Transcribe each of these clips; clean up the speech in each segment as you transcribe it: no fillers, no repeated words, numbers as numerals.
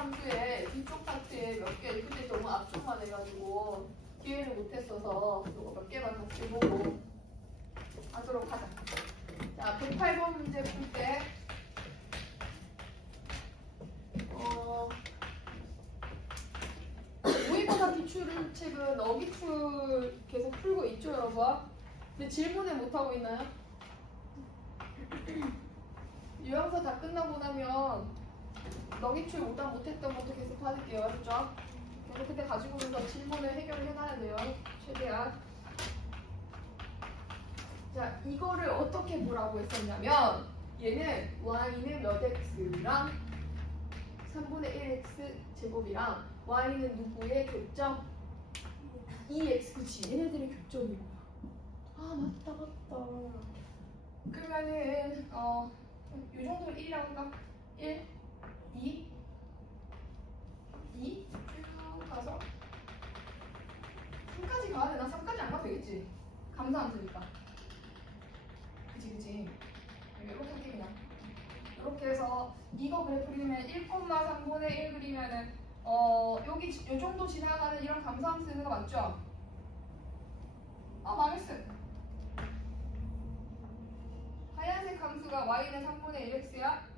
함수의 뒤쪽 파트에 몇 개, 근데 너무 앞쪽만 해가지고 기회를 못했어서 이거 몇 개만 같이 보고 하도록 하자. 자, 108번 문제 풀 때 모의고사 기출 책은 어기출 계속 풀고 있죠, 여러분? 근데 질문을 못하고 있나요? 유형서 다 끝나고 나면 너기출 오답 못했던 것도 계속 받을게요, 알았죠? 계속 그때 가지고 있는 질문을 해결을 해놔야 돼요, 최대한. 자, 이거를 어떻게 보라고 했었냐면 얘는 y는 몇 x랑 3분의 1x 제곱이랑 y는 누구의 교점? 2x. 그치, 얘네들의 교점이구나. 아, 맞다. 그러면은 이 정도를 1이라고 할까? 1, 2 쭉 가서 3까지 가야 되나? 3까지 안 가도 되겠지? 감사함수니까. 그치. 이렇게 할게 그냥. 이렇게 해서 이거 그래프 그리면 1,3분의 1 그리면은 여기 요 정도 지나가는 이런 감소함수 쓰는 거 맞죠? 망했어. 하얀색 함수가 y는 3분의 1x야.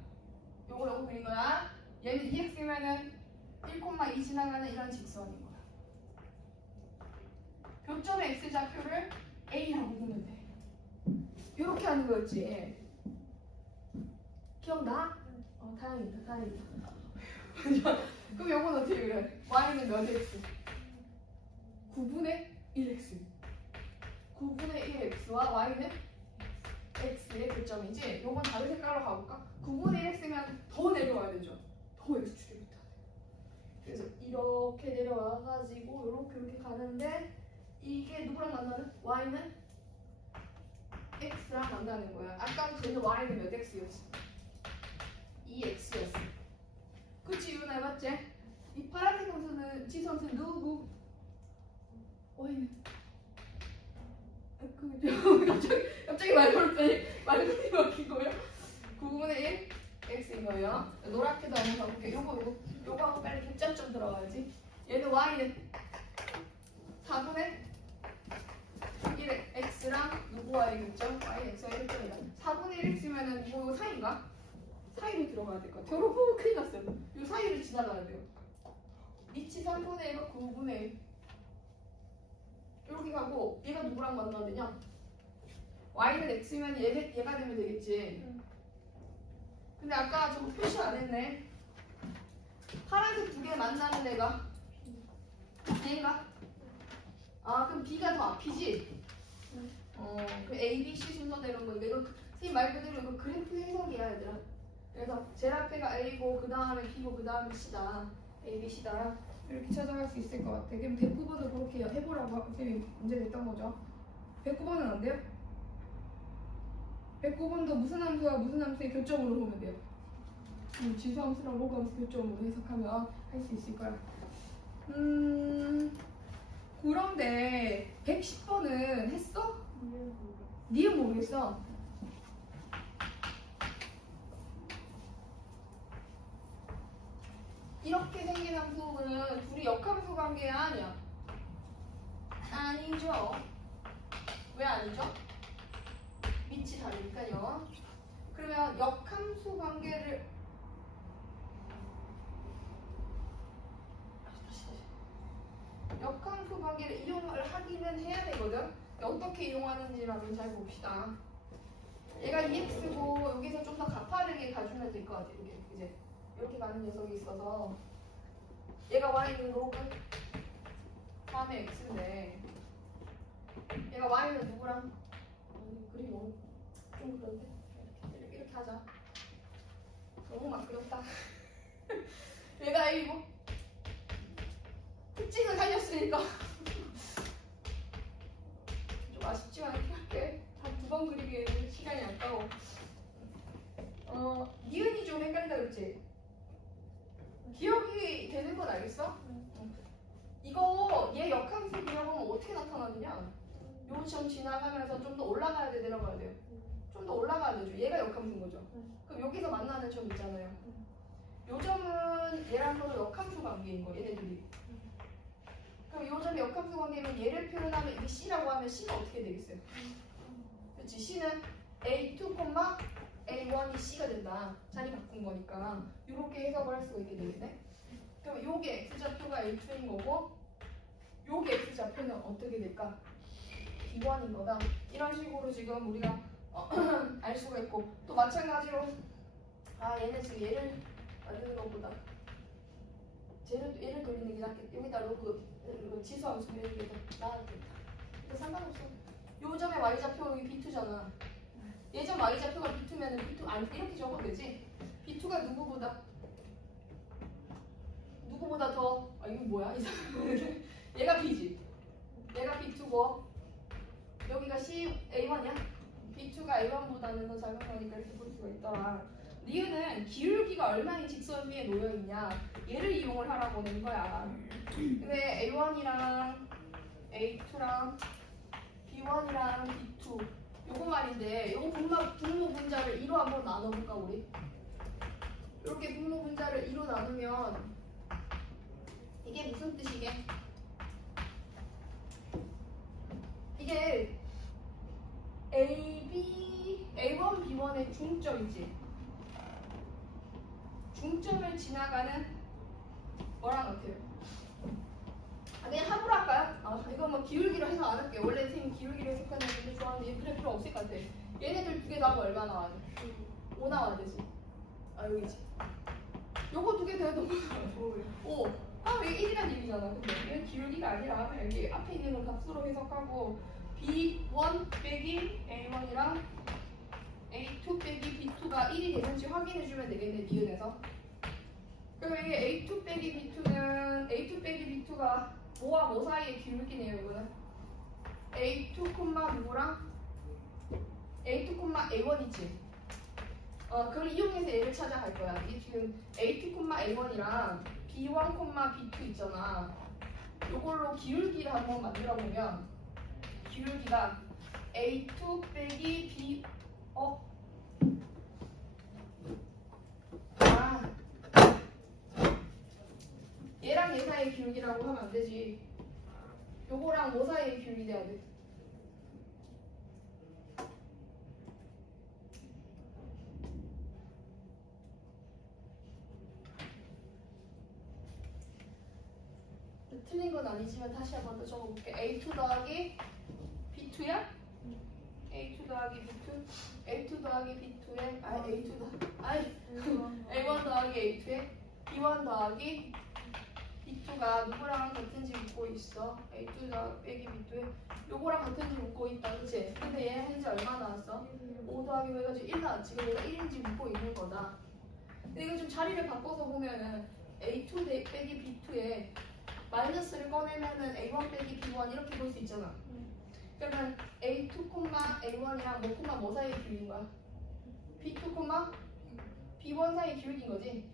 요거 그린 거야. 얘는 2x면은 1,2 지나가는 이런 직선인 거야. 교점의 x좌표를 a라고 보면 돼. 요렇게 하는 거였지. 기억나? 다행이다. 그럼 요건 어떻게 그래? y는 몇 x? 9분의 1x. 9분의 1x와 y는 x의 교점이지? 요건 다른 색깔로 가볼까? 9분의 1x면 더 내려와야 되죠? 더 x축에 붙어야 돼. 그래서 이렇게 내려와가지고 이렇게 가는데 이게 누구랑 만나는? y는 x랑 만나는 거야. 아까 쟤는 y는 몇 x였어? 2x였어. 그치, 유나 맞지? 이 파란색 선수는 지선수는 누구? y는 갑자기 말걸음이 바뀐 거예요? 9분의 1 x인 거예요. 노랗게도 한번 가볼게요. 요거 하고 빨리 객관점 들어가야지. 얘는 y는 4분의 1 x랑 누구와의 교점? y x와의 교점이다. 4분의 1 x면은 이거 사이인가? 사이로 들어가야 될 것 같아요. 여러분 큰일 났어요. 요 사이를 지나가야 돼요. 이치 3분의 1과 9분의 1 이렇게 가고 얘가 누구랑 만나야 되냐? y는 x면 얘가 되면 되겠지. 근데 아까 저 표시 안 했네. 파란색 두 개 만나는 애가 얘인가? 그럼 b가 더 앞이지? 그 a, b, c 순서대로 뭐 이거 선생님 말 그대로 이거 그래프 해석이야, 얘들아. 그래서 제일 앞에가 a고 그 다음에 b고 그 다음에 c다. a, b, c다. 이렇게 찾아갈 수 있을 것 같아. 그럼 109번을 그렇게 해보라고 선생님이 문제 냈던 거죠. 109번은 안 돼요? 109번도 무슨 함수와 무슨 함수의 교점으로 보면 돼요. 지수함수랑 로그함수 교점으로 해석하면 할 수 있을 거야. 그런데 110번은 했어? 니은 모르겠어. 이렇게 생긴 함수는 둘이 역함수 관계야, 아니야? 아니죠. 왜 아니죠? 밑이 다르니까요. 그러면 역함수 관계를 역함수 관계를 이용을 하기는 해야 되거든. 어떻게 이용하는지를 한번 잘 봅시다. 얘가 2x고 여기서 좀 더 가파르게 가주면 될 것 같아. 이제 이렇게 가는 녀석이 있어서 얘가 y는 로그 3의 x인데 얘가 y는 누구랑? 그리고 좀 그런데 이렇게 하자. 너무 막 그렇다. 얘가 a이고 특징을 살렸으니까 좀 아쉽지만 이렇게 할게. 한 두 번 그리기에는 시간이 아까워. 니은이 좀 헷갈린다 그랬지? 기억이 되는 건 알겠어? 이거 얘 역함수 그려보면 어떻게 나타나느냐? 요점 지나가면서 좀 더 올라가야 돼, 내려가야 돼요? 좀 더 올라가야 되죠. 얘가 역함수인 거죠. 그럼 여기서 만나는 점 있잖아요. 요 점은 얘랑 서로 역함수 관계인 거야, 얘네들이. 그럼 요 점이 역함수 관계면 얘를 표현하면 이게 C라고 하면 C가 어떻게 되겠어요? 그렇지, C는 A2, A1이 C가 된다. 자리 바꾼 거니까 이렇게 해석을 할 수가 있게 되겠네. 그럼 요게 X좌표가 A2인 거고 요게 X좌표는 어떻게 될까? B1인 거다. 이런 식으로 지금 우리가 알 수가 있고 또 마찬가지로 얘는 지금 얘를 만드는 것보다 얘를 돌리는 게 낫겠다. 여기다 로그 지수함수 그리는 게 더 나았겠다. 근데 상관없어. 요 점의 y좌표 여기 B2잖아. 예전 y좌표가 B2면은 B2 아니 이렇게 적으면 되지. B2가 누구보다 더 이거 뭐야? 얘가 B지. 얘가 B2고 여기가 A1이야. B2가 A1보다는 더 작은 거니까 이렇게 볼 수가 있더라. 니은은 기울기가 얼마나 직선 위에 놓여있냐 얘를 이용을 하라고 낸 거야. 근데 A1이랑 A2랑 B1이랑 B2 요거 말인데 요거 분모 분자를 2로 한번 나눠볼까 우리? 이렇게 분모 분자를 2로 나누면 이게 무슨 뜻이게? 이게 A1, B1의 중점이지. 중점을 지나가는 뭐랑 같아요? 그냥 합으로 할까요? 이거 뭐 기울기로 해석 안 할게요. 원래 선생님 기울기로 해석하는 분들 좋아하는데 그럴 필요 없을 것 같아. 얘네들 두 개 나오면 얼마 나와야 돼? 5 나와야 되지. 여기지. 요거 두 개 돼도 5. 이게 1이란 얘기잖아. 근데 이건 기울기가 아니라 여기 앞에 있는 건 값으로 해석하고 B1 빼기 A1이랑 A2 빼기 B2가 1이 되는지 확인해주면 되겠네, 니은에서. 그럼 이게 A2 빼기 B2는 A2 빼기 B2가 뭐와 뭐 사이의 기울기네요, 이거는. A2, 누구랑? A2, A1이지. 그걸 이용해서 얘를 찾아갈 거야. 이게 지금 A2, A1이랑 B1, B2 있잖아. 이걸로 기울기를 한번 만들어 보면 기울기가 A2 빼기 B 얘랑 얘 사이의 기울기라고 하면 안 되지. 요거랑 뭐 사이의 기울기 돼야 돼? 틀린 건 아니지만 다시 한번 더 적어볼게. A2 더하기 B2야? A2 더하기 B2? A2 더하기 B2에 A1 더하기 A2에 B1 더하기 B2가 누구랑 같은지 묻고 있어. A2 더하기 빼기 B2에 요거랑 같은지 묻고 있다. 그치? 근데 얘 현재 얼마 나왔어? 5 더하기 해가지고 1 나왔지. 지금 얘가 1인지 묻고 있는 거다. 근데 이거 좀 자리를 바꿔서 보면은 A2 빼기 B2에 마이너스를 꺼내면은 A1 빼기 B1 이렇게 볼 수 있잖아. 그러면 A2, A1이랑 뭐 사이의 기울기인 거야? B2, B1 사이의 기울기인 거지?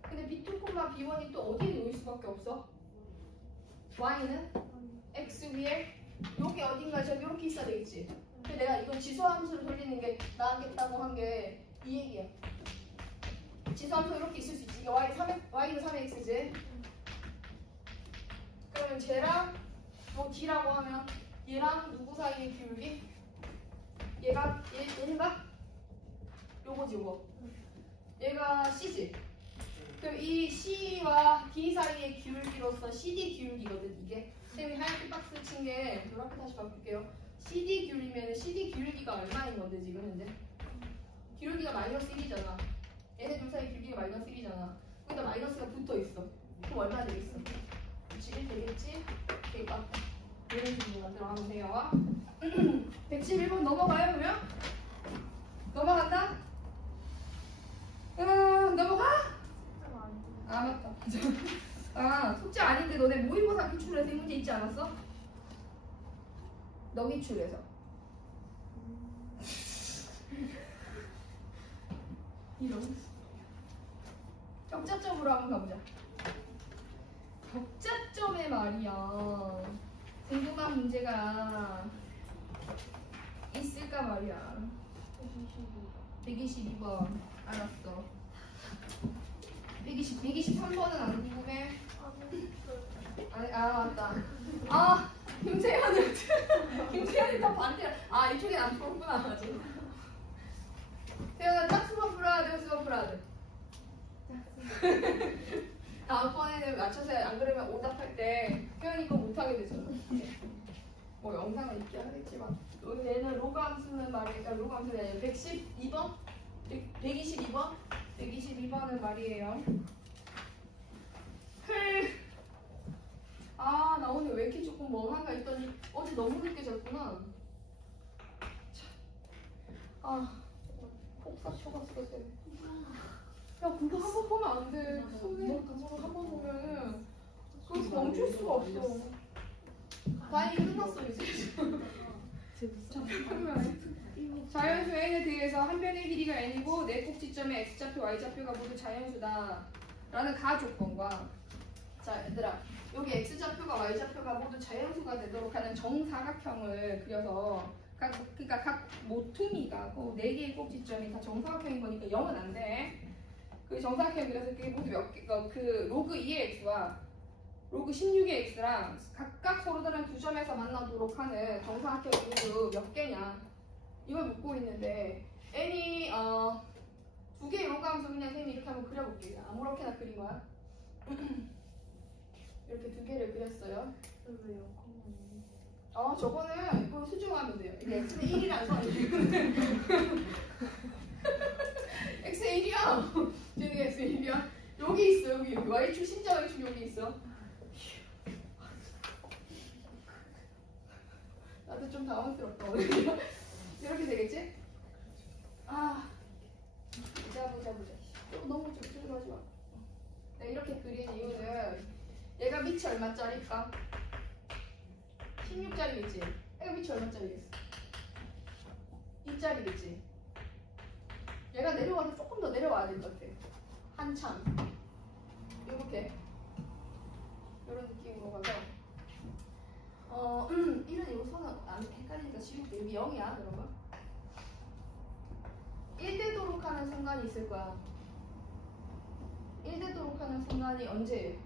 근데 B2, B1이 또 어디에 놓일 수밖에 없어? Y는 X 위에 여기 어딘가 저기 이렇게 있어야 되겠지? 근데 내가 이거 지수함수를 돌리는 게 나겠다고 한 게 이 얘기야. 지수함수 이렇게 있을 수 있지. Y는 3X지? 그러면 쟤랑 뭐 D라고 하면 얘랑 누구 사이의 기울기? 얘인가? 요거지 요거. 얘가 C지. 그럼 이 C와 D 사이의 기울기로서 CD 기울기거든 이게. 쌤이 하얗게 박스 친 게 노랗게 다시 바꿀게요. CD 기울이면 CD 기울기가 얼마인 건데 지금 현재? 기울기가 마이너스 1이잖아. 얘네 둘 사이 기울기가 마이너스 1이잖아. 거기다 마이너스가 붙어 있어. 그럼 얼마 되겠어? 1 되겠지? 그러니까 이런 식으로 들어가면 돼요. 111번 넘어가요 그러면? 넘어간다? 넘어가? 맞다. 숙제 아닌데 너네 모의고사 기출에서 이 문제 있지 않았어? 너 기출에서. 이런. 격자점으로 한번 가보자. 격자점의 말이야. 궁금한 문제가 있을까 말이야. 122번. 알았어. 122 123번은 안 궁금해? 아니, 맞다. 아, 김세현이 다 반대야. 이쪽엔 안 풀었구나. 맞지? 세현아, 짝수가 풀어야 돼, 수가 풀어야 돼? 다음번에는 맞춰서 안 그러면 오답할 때 세현이 거 못하게 되잖아. 뭐 영상은 있긴 하겠지만 얘는 로그 함수는 말이니까 로그 함수는 아니라 112번? 122번? 122번은 말이에요. 나 오늘 왜 이렇게 조금 멍한가 했더니 어제 너무 늦게 잤구나. 폭삭 쳐갔어 때문에. 야, 그거 한 번 보면 안 돼. 선생님 가서 한 번 보면은 그거 멈출 수가 없어. 다행히 끝났어 이제. 자연수 n에 대해서 한 변의 길이가 n이고 내 꼭지점의 x좌표, y좌표가 모두 자연수다 라는 가조건과 자 얘들아 여기 x좌표가 y좌표가 모두 자연수가 되도록 하는 정사각형을 그려서 그러니까 각 모퉁이가 4개의 꼭지점이 다 정사각형인 거니까 0은 안 돼. 그 정사각형 그래서 그게 모두 몇 개, 그 로그 2의 x와 로그 16의 x랑 각각 서로 다른 두 점에서 만나도록 하는 정사각형이 모두 몇 개냐 이걸 묻고 있는데 n이 2개의 로그 함수 그냥 선생님이 이렇게 한번 그려볼게요. 아무렇게나 그린 거야. 이렇게 2개를 그렸어요. 저거는 이거 수중하면 돼요. 이게 x는 1이라는 선이 x는 1이야. 쟤는 x는 1이야. 여기 있어. 여기 y축 신자 y축 여기 있어. 나도 좀 당황스럽다. 이렇게 되겠지? 보자. 너무 적극적으로 하지 마. 내가 이렇게 그린 이유는 얘가 밑이 얼마짜리일까? 16짜리겠지? 얘가 밑이 얼마짜리겠어? 2짜리겠지? 얘가 내려와도 조금 더 내려와야 될 것 같아. 한참. 이렇게. 이런 느낌으로 가서 이런 요소는 안 헷갈리니까 지울게. 여기 0이야 그러면 1되도록 하는 순간이 있을 거야. 1되도록 하는 순간이 언제예요?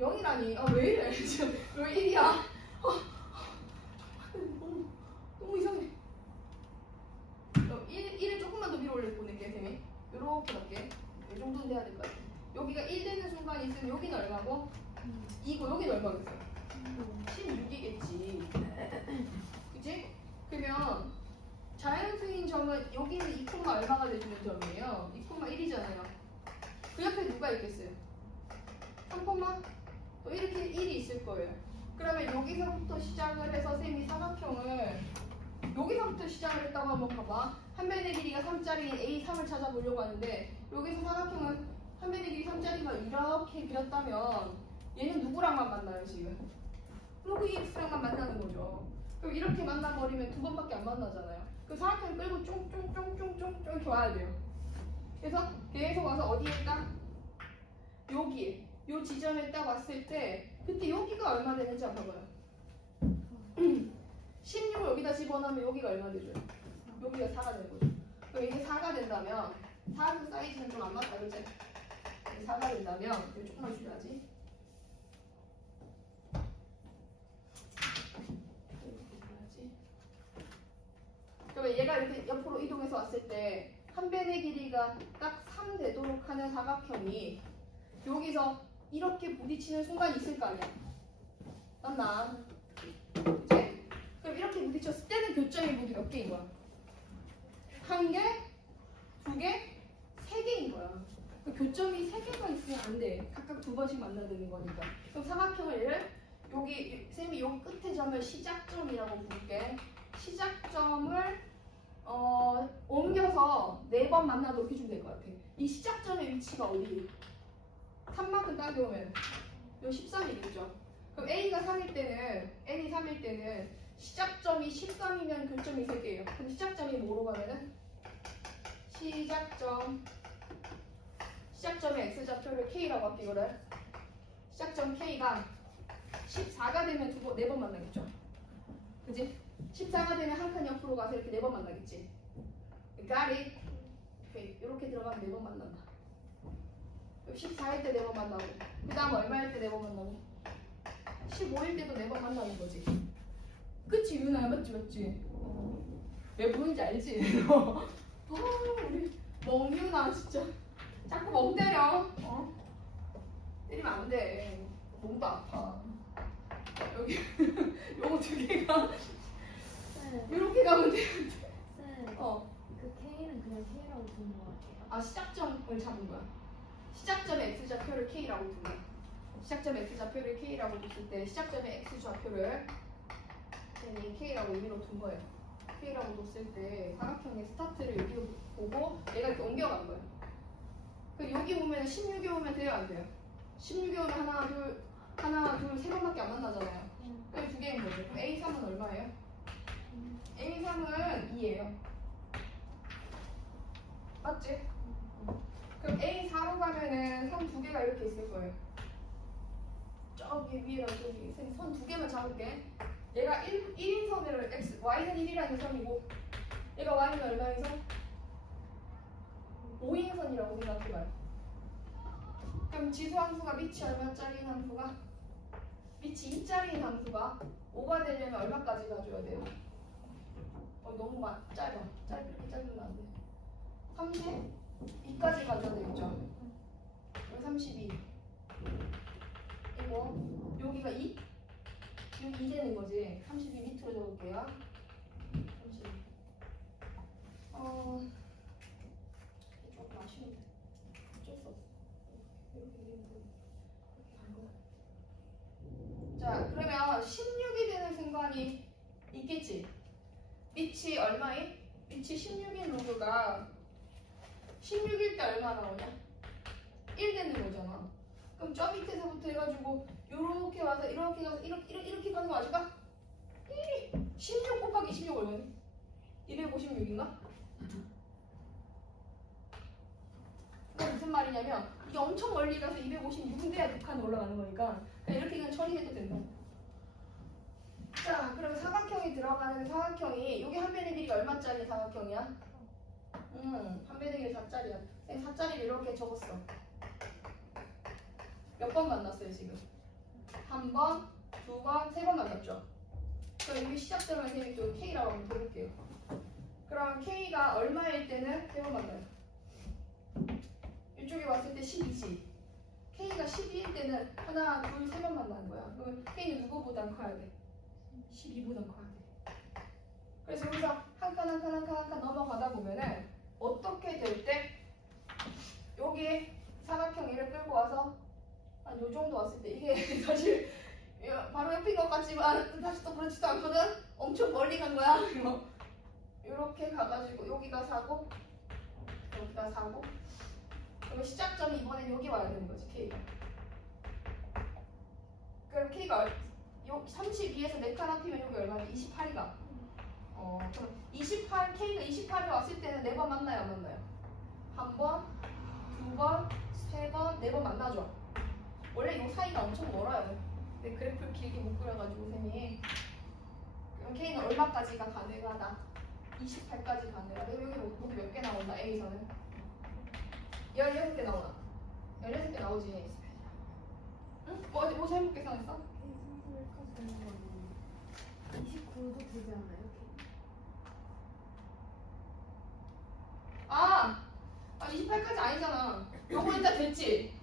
0이라니. 왜 이래 지금 왜 1이야? 너무 이상해. 1을 조금만 더 위로 올려보낼게 쌤이. 요렇게 갈게. 이 정도는 돼야 될 것 같아. 여기가 1 되는 순간이 있으면 여기는 얼마고? 2고 여기는 얼마겠어? 16이겠지. 그치? 그러면 자연수인 점은 여기는 2, 얼마가 되주는 점이에요. 2,1이잖아요. 그 옆에 누가 있겠어요? 3, 또 이렇게 1이 있을 거예요. 그러면 여기서부터 시작을 해서 쌤이 사각형을 여기서부터 시작을 했다고 한번 봐봐. 한 변의 길이가 3짜리인 A3을 찾아보려고 하는데 여기서 사각형은 한 변의 길이 3짜리가 이렇게 그렸다면 얘는 누구랑만 만나요 지금? 로그 2x랑만 만나는 거죠. 그럼 이렇게 만나버리면 2번밖에 안 만나잖아요. 그 사각형 끌고 쫑쫑쫑쫑쫑쫑 이렇게 와야 돼요. 그래서 계속 와서 어디에 딱 여기에 요 지점에 딱 왔을 때 그때 여기가 얼마 되는지 한번 봐봐요. 16을 여기다 집어넣으면 여기가 얼마 되죠? 여기가 4가 되는 거죠. 그럼 이게 4가 된다면 4그 사이즈는 좀 안 맞다 그치? 4가 된다면 이거 조금만 줄여야지. 그러면 얘가 이렇게 옆으로 이동해서 왔을 때 한 변의 길이가 딱 3 되도록 하는 사각형이 여기서 이렇게 부딪히는 순간이 있을 거 아니야? 맞나? 그치? 그럼 이렇게 부딪혔을 때는 교점이 모두 몇 개인 거야? 1개, 2개, 3개인 거야. 교점이 3개가 있으면 안 돼. 각각 2번씩 만나야 되는 거니까. 그럼 사각형을 여기 쌤이 요 끝에 점을 시작점이라고 부를게. 시작점을 옮겨서 4번 만나도록 해주면 될 것 같아. 이 시작점의 위치가 어디? 3만큼 따져오면 요 13이겠죠. 그럼 A가 3일 때는 N이 3일 때는 시작점이 13이면 교점이 3개예요. 그럼 시작점이 뭐로 가면은 시작점의 X좌표를 K라고 할게 이거를. 시작점 K가 14가 되면 4번 만나겠죠. 그지? 14가 되면 한 칸 옆으로 가서 이렇게 4번 만나겠지. Got it? 오케이. 이렇게 들어가면 4번 만난다. 14일 때 4번 만나고 그 다음 얼마일 때 4번 만나고 15일 때도 4번 만나는 거지. 그치 유나 맞지? 왜 보는지 알지? 우리 멍유나 진짜 자꾸 멍 때려. 때리면 안 돼. 몸도 아파. 여기 요거 2개가 이렇게 가면 돼. 그 K는 그냥 K라고 두는 거 같아요. 아 시작점을 잡은 거야. 시작점의 x좌표를 K라고 둔 거야. 시작점의 x좌표를 K라고 뒀을 때 시작점의 x좌표를 K라고 의미로 둔 거예요. K라고 뒀을 때 사각형의 스타트를 여기로 보고 얘가 이렇게 옮겨간 거예요. 그 여기 보면 16이 오면 돼요 안 돼요? 16이 오면 하나 둘 3번밖에 안 만나잖아요. 그럼 2개인 거죠. 그럼 A3은 얼마예요? A3은 2예요. 맞지? 그럼 A4로 가면은 선 2개가 이렇게 있을 거예요. 저기 위에랑 저기 선 2개만 잡을게. 얘가 1인 선을 y는 1이라는 선이고 얘가 y는 얼마인 선? 5인 선이라고 생각해봐요. 그럼 지수함수가 밑이 얼마짜리인 함수가? 밑이 2짜리인 함수가 5가 되려면 얼마까지 가줘야 돼요? 너무 짧아. 이렇게 짧으면 안 돼. 32까지 가져야 되겠죠? 32. 이거 여기가 2? 여기 2 되는 거지. 32 밑으로 적을게요. 32. 조금 아쉬운데. 어쩔 수 없어. 자, 그러면 16이 되는 순간이 있겠지? 밑이 얼마인? 밑이 16인 로그가 16일 때 얼마 나오냐? 1 되는 거잖아. 그럼 저 밑에서부터 해가지고 요렇게 와서 이렇게 가서 이렇게 가는 거 아실까? 16 곱하기 16 얼마니? 256인가? 그게 무슨 말이냐면 이게 엄청 멀리 가서 256 돼야 북한에 올라가는 거니까 그냥 이렇게 그냥 처리해도 된다. 자, 그럼 사각형이 들어가는 사각형이 여기 한 변의 길이가 얼마짜리 사각형이야? 한 변의 길이 4짜리야. 4짜리를 이렇게 적었어. 몇 번 만났어요 지금? 한 번, 2번, 3번 만났죠? 그럼 여기 시작점을 또 K라고 한번 해볼게요. 그럼 K가 얼마일 때는 3번 만나요? 이쪽에 왔을 때 12지. K가 12일 때는 하나, 둘, 3번 만나는 거야. 그럼 K는 누구보단 커야 돼? 12보단 커야 돼. 그래서 여기서 한 칸 넘어가다 보면은 어떻게 될 때 여기 사각형 얘를 끌고 와서 한 요 정도 왔을 때 이게 사실 바로 옆인 것 같지만 사실 또 그렇지도 않거든? 엄청 멀리 간 거야. 이렇게 가가지고 여기가 사고 여기가 사고 그러면 시작점이 이번엔 여기 와야 되는 거지 K가. 그럼 K가 32에서 4칸 합히면 여기 얼마냐? 28이가. 그럼 28, K가 28이 왔을 때는 4번 만나요, 안 만나요? 한 번, 2번, 3번, 4번 만나죠? 원래 이 사이가 엄청 멀어요. 근데 그래프를 길게 못 그려가지고 쌤이. 그럼 K는 얼마까지가 가능하다? 28까지 가능하다. 여기 몇 개 나온다, A에서는? 16개 나오나? 16개 나오지? 응? 뭐 잘못 계산했어? 29도 되지 않아요? 아 28까지 아니잖아. 요거 일단 됐지?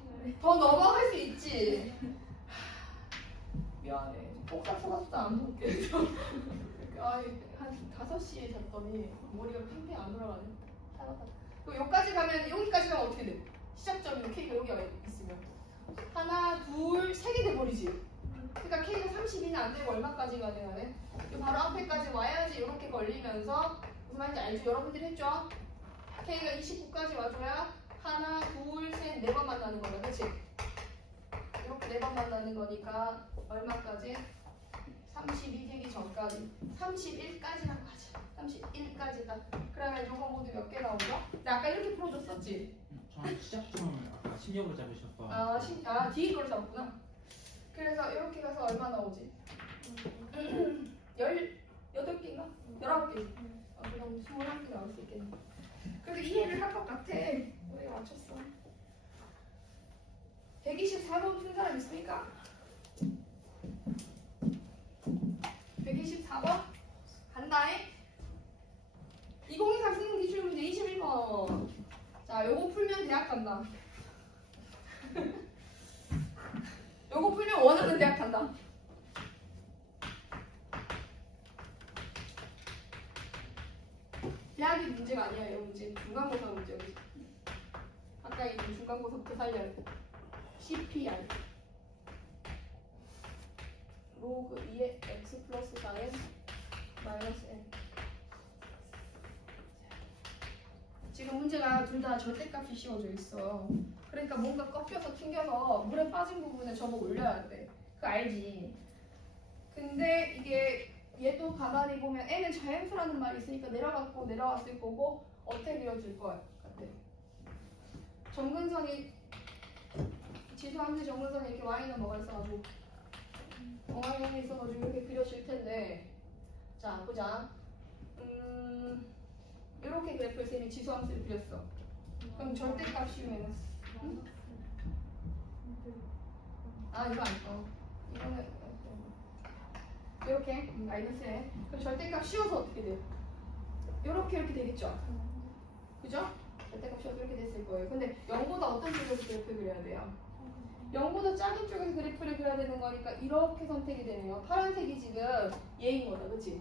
더 넘어갈 수 있지. 미안해. 복사쳐봤다 안 볼게. 한 5시에 잤더니 머리가 팽팽 안 돌아가네. 그리고 여기까지 가면 여기까지 가면 어떻게 돼? 시작점이 K가 여기가 있으면 하나, 둘, 3개 돼버리지. 그러니까 K가 32는 안 되고 얼마까지 가능하네? 바로 앞에까지 와야지 이렇게 걸리면서 무슨 말인지 알죠? 여러분들이 했죠? K가 29까지 와줘야 하나, 둘, 셋, 4번 만나는 거야. 그치? 이렇게 4번 만나는 거니까 얼마까지? 32 되기 전까지 31까지라고 하자. 31까지다. 그러면 요거 모두 몇 개 나오죠? 나 아까 이렇게 풀어줬었지? 저는 시작점을 아까 16으로 잡으셨어. 뒤에 걸 잡았구나. 그래서 이렇게 가서 얼마 나오지? 18개인가? 19개. 그럼 21개 나올 수 있겠네. 그래도 이해를 할 것 같아. 우리가 맞췄어. 124번 푼 사람 있습니까? 124번? 간다잉? 2023 수능 기출문제 21번. 자, 요거 풀면 대학 간다. 요거 풀면 원하는 대학 간다. 대학이 문제가 아니야, 이 문제. 중간고사 문제야. 아까 얘기한 중간고사부터 살려야 돼. CPR. 로그 2의 x 플러스 4의 마이너스 n. 지금 문제가 둘 다 절대값이 씌워져 있어. 그러니까 뭔가 꺾여서 튕겨서 물에 빠진 부분에 접어 올려야 돼. 그거 알지? 근데 이게 얘도 가만히 보면 n은 자연수라는 말이 있으니까 내려갔고 내려왔을 거고 어떻게 그려질 것 같아? 정근선이 지수함수 정근선이 이렇게 y는 뭐가 있어가지고 y 있어가지고 이렇게 그려질 텐데 자 보자. 이렇게 그래프를 쌤이 지수함수를 그렸어. 그럼 절대값 씌우면 아 이거 아니고 이거는 이렇게 마이너스에 그럼 절대값 씌워서 어떻게 돼요? 이렇게 되겠죠? 그죠? 절대값 씌워서 이렇게 됐을 거예요. 근데 0보다 어떤 쪽에서 그래프를 그려야 돼요? 0보다 작은 쪽에서 그래프를 그려야 되는 거니까 이렇게 선택이 되네요. 파란색이 지금 얘인 거다, 그치?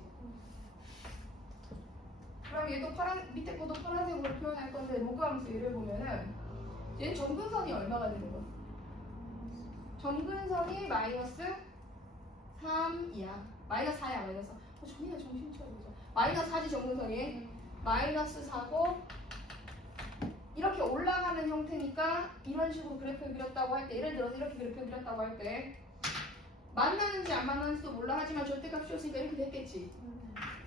그럼 얘도 밑에 것도 파란색으로 표현할 건데 로그함수 얘를 보면은 얘는 점근선이 얼마가 되는 거야? 점근선이 마이너스 3이야. 마이너스 4야, 마이너스 4. 정리가 정신 차려보자. 마이너스 4지 점근선이. 마이너스 4고 이렇게 올라가는 형태니까 이런 식으로 그래프를 그렸다고 할 때 예를 들어서 이렇게 그래프를 그렸다고 할 때 만나는지 안 만나는지도 몰라 하지만 절대값 씌웠으니까 이렇게 됐겠지.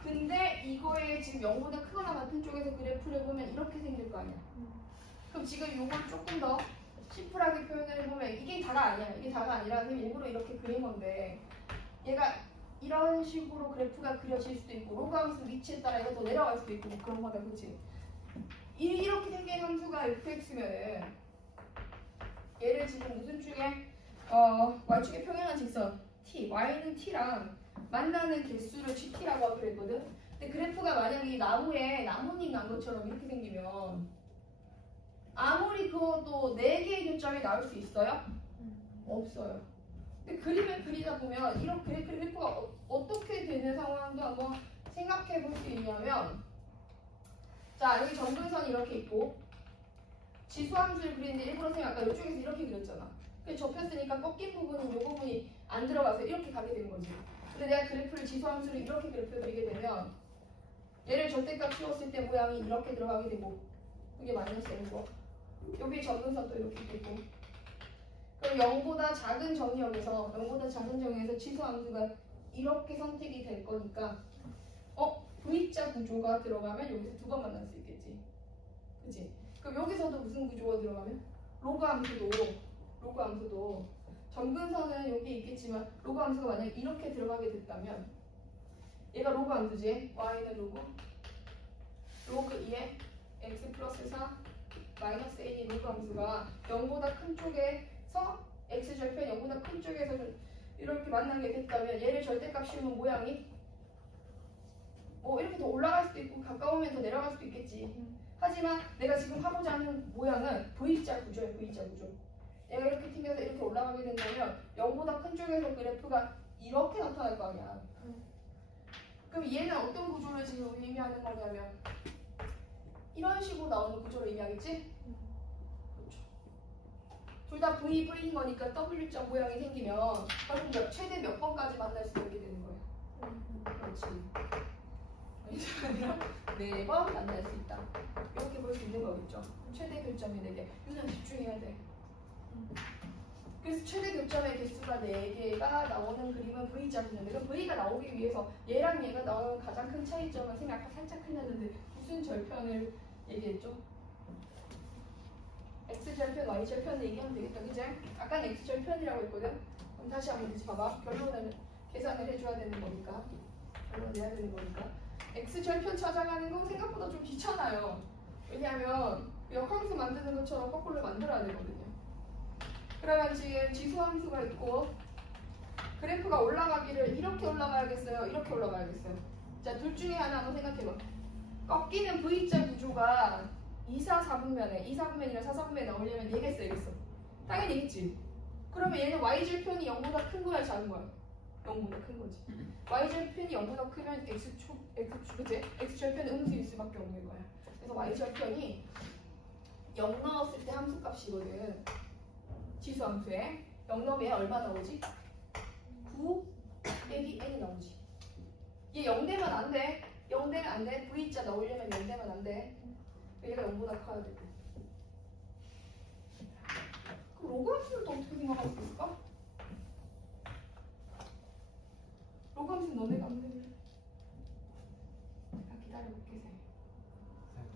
근데 이거에 지금 0보다 크거나 같은 쪽에서 그래프를 보면 이렇게 생길 거 아니야. 그럼 지금 이걸 조금 더 심플하게 표현을 해보면 이게 다가 아니야. 이게 다가 아니라 일부러 이렇게 그린 건데 얘가 이런 식으로 그래프가 그려질 수도 있고 로그함수 위치에 따라 이것도 내려갈 수도 있고 뭐 그런 거다, 그치? 이렇게 생긴 함수가 fx면은 얘를 지금 무슨 축에 y축에 평행한 직선 t, y는 t랑 만나는 개수를 gt라고 하기로 했거든. 근데 그래프가 만약에 이 나무에 나뭇잎 난 것처럼 이렇게 생기면 아무리 그것도 4개의 교점이 나올 수 있어요? 없어요. 근데 그림을 그리다 보면 이렇게 그래프가 어떻게 되는 상황도 한번 생각해 볼 수 있냐면 자 여기 점근선이 이렇게 있고 지수함수를 그리는데 일부러 쌤이 아까 이쪽에서 이렇게 그렸잖아. 그래서 접혔으니까 꺾인 부분은 이 부분이 안 들어가서 이렇게 가게 되는 거지. 근데 내가 그래프를 지수함수를 이렇게 그래프를 그리게 되면 얘를 절대값 씌웠을 때 모양이 이렇게 들어가게 되고 이게 마이너스 n이고 여기 점근선도 이렇게 되고 그럼 0보다 작은 정의역에서 지수함수가 이렇게 선택이 될 거니까 V자 구조가 들어가면 여기서 두 번 만날 수 있겠지. 그치? 그럼 여기서도 무슨 구조가 들어가면? 로그함수도 점근선은 여기 있겠지만 로그함수가 만약에 이렇게 들어가게 됐다면 얘가 로그함수지? y는 로그 2의 x 플러스 4 마이너스 n이 로그함수가 0보다 큰 쪽에서 x절편 0보다 큰 쪽에서 이렇게 만나게 됐다면 얘를 절대값 씌우면 모양이 이렇게 더 올라갈 수도 있고 가까우면 더 내려갈 수도 있겠지. 하지만 내가 지금 하고자 하는 모양은 V자 구조예요. V자 구조. 얘가 이렇게 튕겨서 이렇게 올라가게 된다면 0보다 큰 쪽에서 그래프가 이렇게 나타날 거 아니야. 그럼 얘는 어떤 구조를 지금 의미하는 거냐면 이런 식으로 나오는 구조를 의미하겠지? 그렇죠. 둘 다 V인 거니까 W자 모양이 생기면 그럼 최대 몇 번까지 만날 수 있게 되는 거예요. 그렇지. 아니라 4번 만날 수 있다. 이렇게 볼 수 있는 거겠죠. 최대 교점이 4개. 유는 집중해야 돼. 그래서 최대 교점의 개수가 4개가 나오는 그림은 V자군인데 그럼 V가 나오기 위해서 얘랑 얘가 나오는 가장 큰 차이점은 선생님이 아까 살짝 흘렸는데 무슨 절편을 얘기했죠? X절편, Y절편 얘기하면 되겠다. 그치? 아까는 X절편이라고 했거든? 그럼 다시 한번 다시 봐봐. 결론을 계산을 해줘야 되는 거니까. 결론을 내야 되는 거니까. X절편 찾아가는 건 생각보다 좀 귀찮아요. 왜냐하면 역함수 만드는 것처럼 거꾸로 만들어야 되거든요. 그러면 지금 지수함수가 있고 그래프가 올라가기를 이렇게 올라가야겠어요? 이렇게 올라가야겠어요? 자, 둘 중에 하나 한번 생각해봐. 꺾이는 V자 구조가 2, 4, 4분면에 2, 4분면이랑 4, 4분면에 나오려면 얘겠어, 얘겠어? 당연히 얘겠지. 그러면 얘는 y절편이 0보다 큰 거야, 작은 거야? 0보다 큰 거지. y절편이 0보다 크면 x절편은 음수일 수밖에 없는 거야. 그래서 y절편이 0 넣었을 때 함수값이거든. 지수함수에 0 넣으면 얼마 나오지? 9 빼기 n이 나오지. 얘 0되면 안 돼. 0되면 안 돼. V자 넣으려면 0되면 안 돼. 얘가 0보다 커야 되고. 그럼 로그 함수는 또 어떻게 생각할 수 있을까? 로그 함수는 너네가 한번 해볼래? 아, 기다려볼게.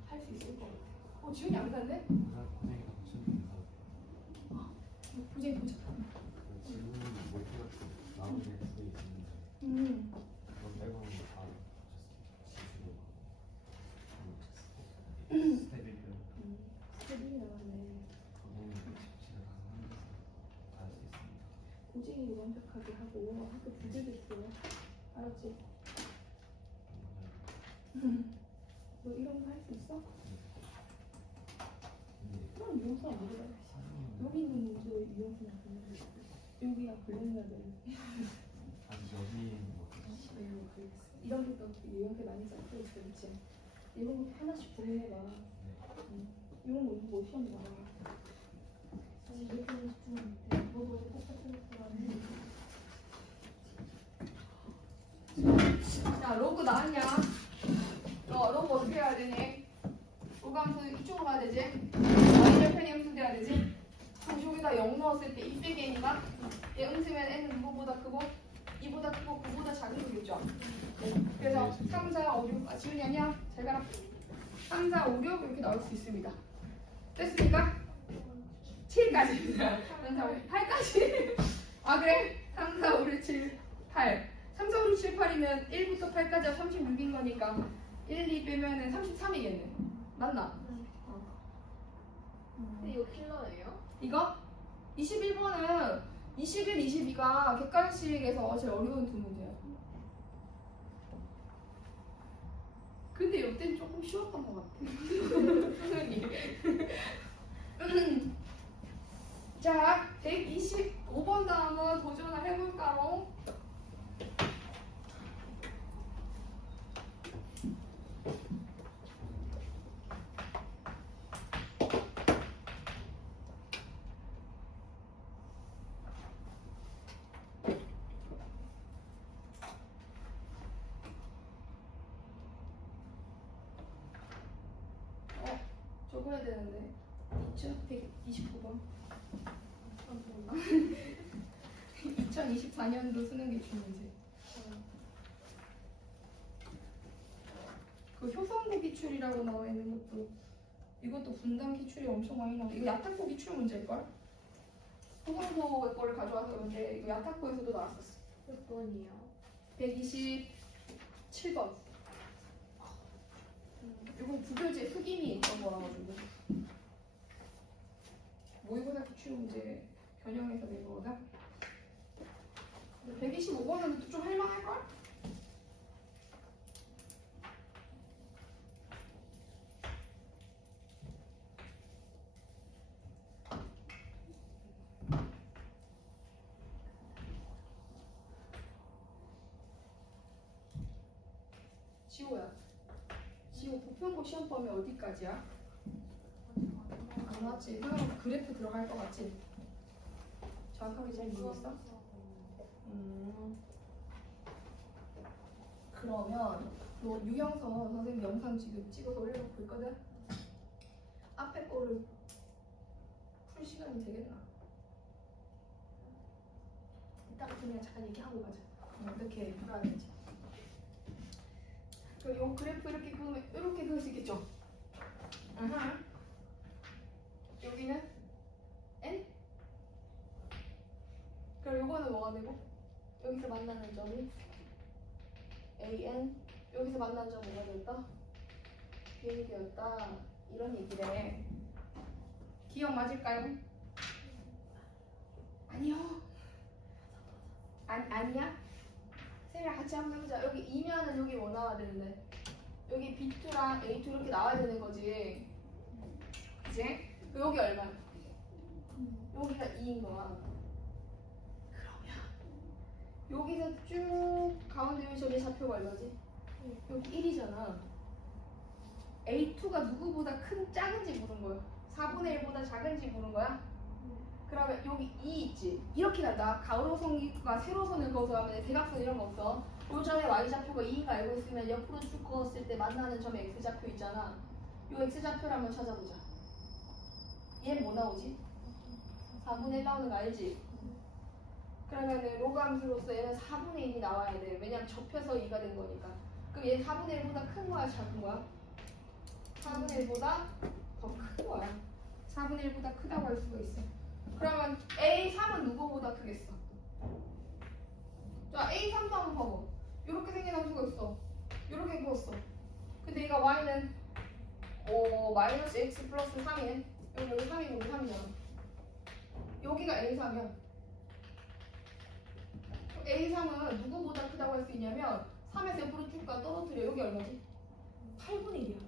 할 수 있을 것 같아. 지훈이 안 간대? 보자. 질문이 멀티가 나오는 게 있는데 그건 빼고는 다 지수로 스텝이 나왔네. 그거는 집에 가서 하면서 다 할 수 있습니다. 고쟁이 완벽하게 하고 학교 부재겠어. 알았지? 너 이런 거 할 수 있어? 그럼 유형수 안 물어봐. 여기 있는 문제 유형수 안 물어봐. 여기가 불량자들. 아직 여기 뭐 이런 것도 유형수 많이 썼어. 그렇지? 이런 거 하나씩 고민해봐. 이런 거 뭐 시험 봐. 이렇게 하면 집중하는데 뭐뭐 똑같은 거 자, 로그 나왔냐? 로그 어떻게 해야 되니? 로그 함수 이쪽으로 가야 되지? y절편이 음수 돼야 되지? 그럼 여기다 0 넣었을 때 2 빼기 n인가? 얘 음수면 n은 누구보다 크고 2보다 크고 9보다 작은 거겠죠? 그래서 3, 4, 5, 6 지훈이 아니야? 잘 가라. 3, 4, 5, 6 이렇게 나올 수 있습니다. 됐습니까? 7까지 3, 4, 5, 8까지 아 그래? 3, 4, 5, 6, 7, 8 3, 4, 5, 6, 7, 8이면 1부터 8까지가 36인 거니까 1, 2 빼면은 33이겠네. 맞나? 근데 이거 킬러예요? 이거? 21번은 21, 22가 객관식에서 제일 어려운 두 문제야. 근데 이때는 조금 쉬웠던 것 같아. 선생님. 자, 125번 다음은 도전을 해볼까로? 적어야 되는데. 129번. 2024년도 수능 기출 문제. 그 효성고 기출이라고 나와 있는 것도 이것도 분당 기출이 엄청 많이 나와. 이거 야탁고 기출 문제일걸? 효성고 거를 가져와서 그런데 이거 야탁고에서도 나왔었어. 몇 번이요? 127번. 이건 부교재 흑임이 있던 거라가지고 모의고사 기출 문제 변형해서 낸 거거든. 125번은 좀 할만할걸? 지호야. 지호 보편고 시험 범위 어디까지야? 안 왔지? 그럼 그래프 들어갈 것 같지? 정확하게 잘 모르겠어? 그러면 너 유형서 선생님 영상 지금 찍어서 올려놓고 있거든? 앞에 거를 풀 시간이 되겠나? 이따가 그냥 잠깐 얘기하고 가자. 어떻게 풀어야 되지? 요 그래프 이렇게 그으면 이렇게 그을 수 있겠죠? 여기는 n? 그럼 요거는 뭐가 되고? 여기서 만나는 점이 an, 여기서 만나는 점 뭐가 되었다? bn이 되었다. 이런 얘기래. 기억 맞을까요? 아니요. 아니야? 쌤이랑 같이 한번 해보자. 여기 2면은 여기 뭐 나와야 되는데? 여기 B2랑 A2 이렇게 나와야 되는 거지. 그치? 여기 얼마야? 여기가 2인 거야. 그러면 여기서 쭉 가운데 위에 저기 좌표가 얼마지? 여기 1이잖아. A2가 누구보다 작은지 물은 거야. 4분의 1보다 작은지 물은 거야. 그러면 여기 2 있지? 이렇게 간다. 가로선과 세로선을 그어서 하면 대각선 이런 거 없어. 요 점의 y좌표가 2인 거 알고 있으면 옆으로 쭉 그었을 때 만나는 점의 x좌표 있잖아. 요 x좌표를 한번 찾아보자. 얘는 뭐 나오지? 4분의 1 나오는 거 알지? 그러면 로그 함수로서 얘는 4분의 1이 나와야 돼. 왜냐면 접혀서 2가 된 거니까. 그럼 얘 4분의 1보다 큰 거야, 작은 거야? 4분의 1보다 더 큰 거야. 4분의 1보다 크다고 할 수가 있어. 그러면 A3은 누구보다 크겠어? 자, A3도 한번 봐봐. 이렇게 생긴 함수가 있어. 이렇게 그었어. 근데 얘가 Y는 마이너스 X 플러스 3이네. 여기 3이고 여기 3이잖아. 여기가 A3이야. A3은 누구보다 크다고 할 수 있냐면 3에서 옆으로 쭉 가 떨어뜨려. 여기 얼마지? 8분의 1이야.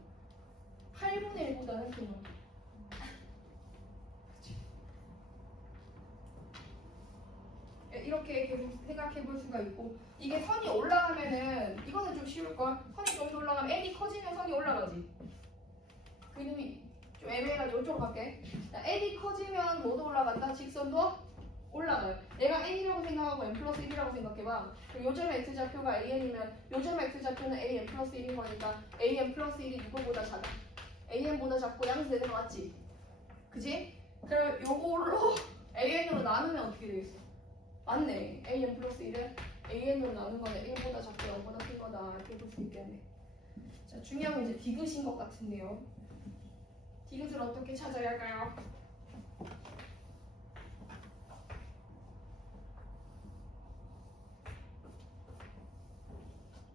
8분의 1보다는 큰 거야. 그치? 이렇게 계속 생각해 볼 수가 있고, 이게 선이 올라가면은 이거는 좀 쉬울걸? 선이 좀 더 올라가면 n이 커지면 선이 올라가지. 그 이름이 좀 애매해가지고 이쪽으로 갈게. n이 커지면 뭐도 올라간다? 직선도 올라가요. 얘가 n이라고 생각하고 n 플러스 1이라고 생각해봐. 그럼 요점의 x좌표가 an이면 요점의 x좌표는 an 플러스 1인 거니까 an 플러스 1이 누구보다 작아? an보다 작고 양수되는 거 맞지? 그지? 그럼 요걸로 an으로 나누면 어떻게 되겠어? 맞네. an 플러스 1을 an으로 나눈 거는 1보다 작고 0보다 큰 거다. 이렇게 볼 수 있겠네. 자, 중요한 건 이제 디귿인 것 같은데요. 디귿을 어떻게 찾아야 할까요?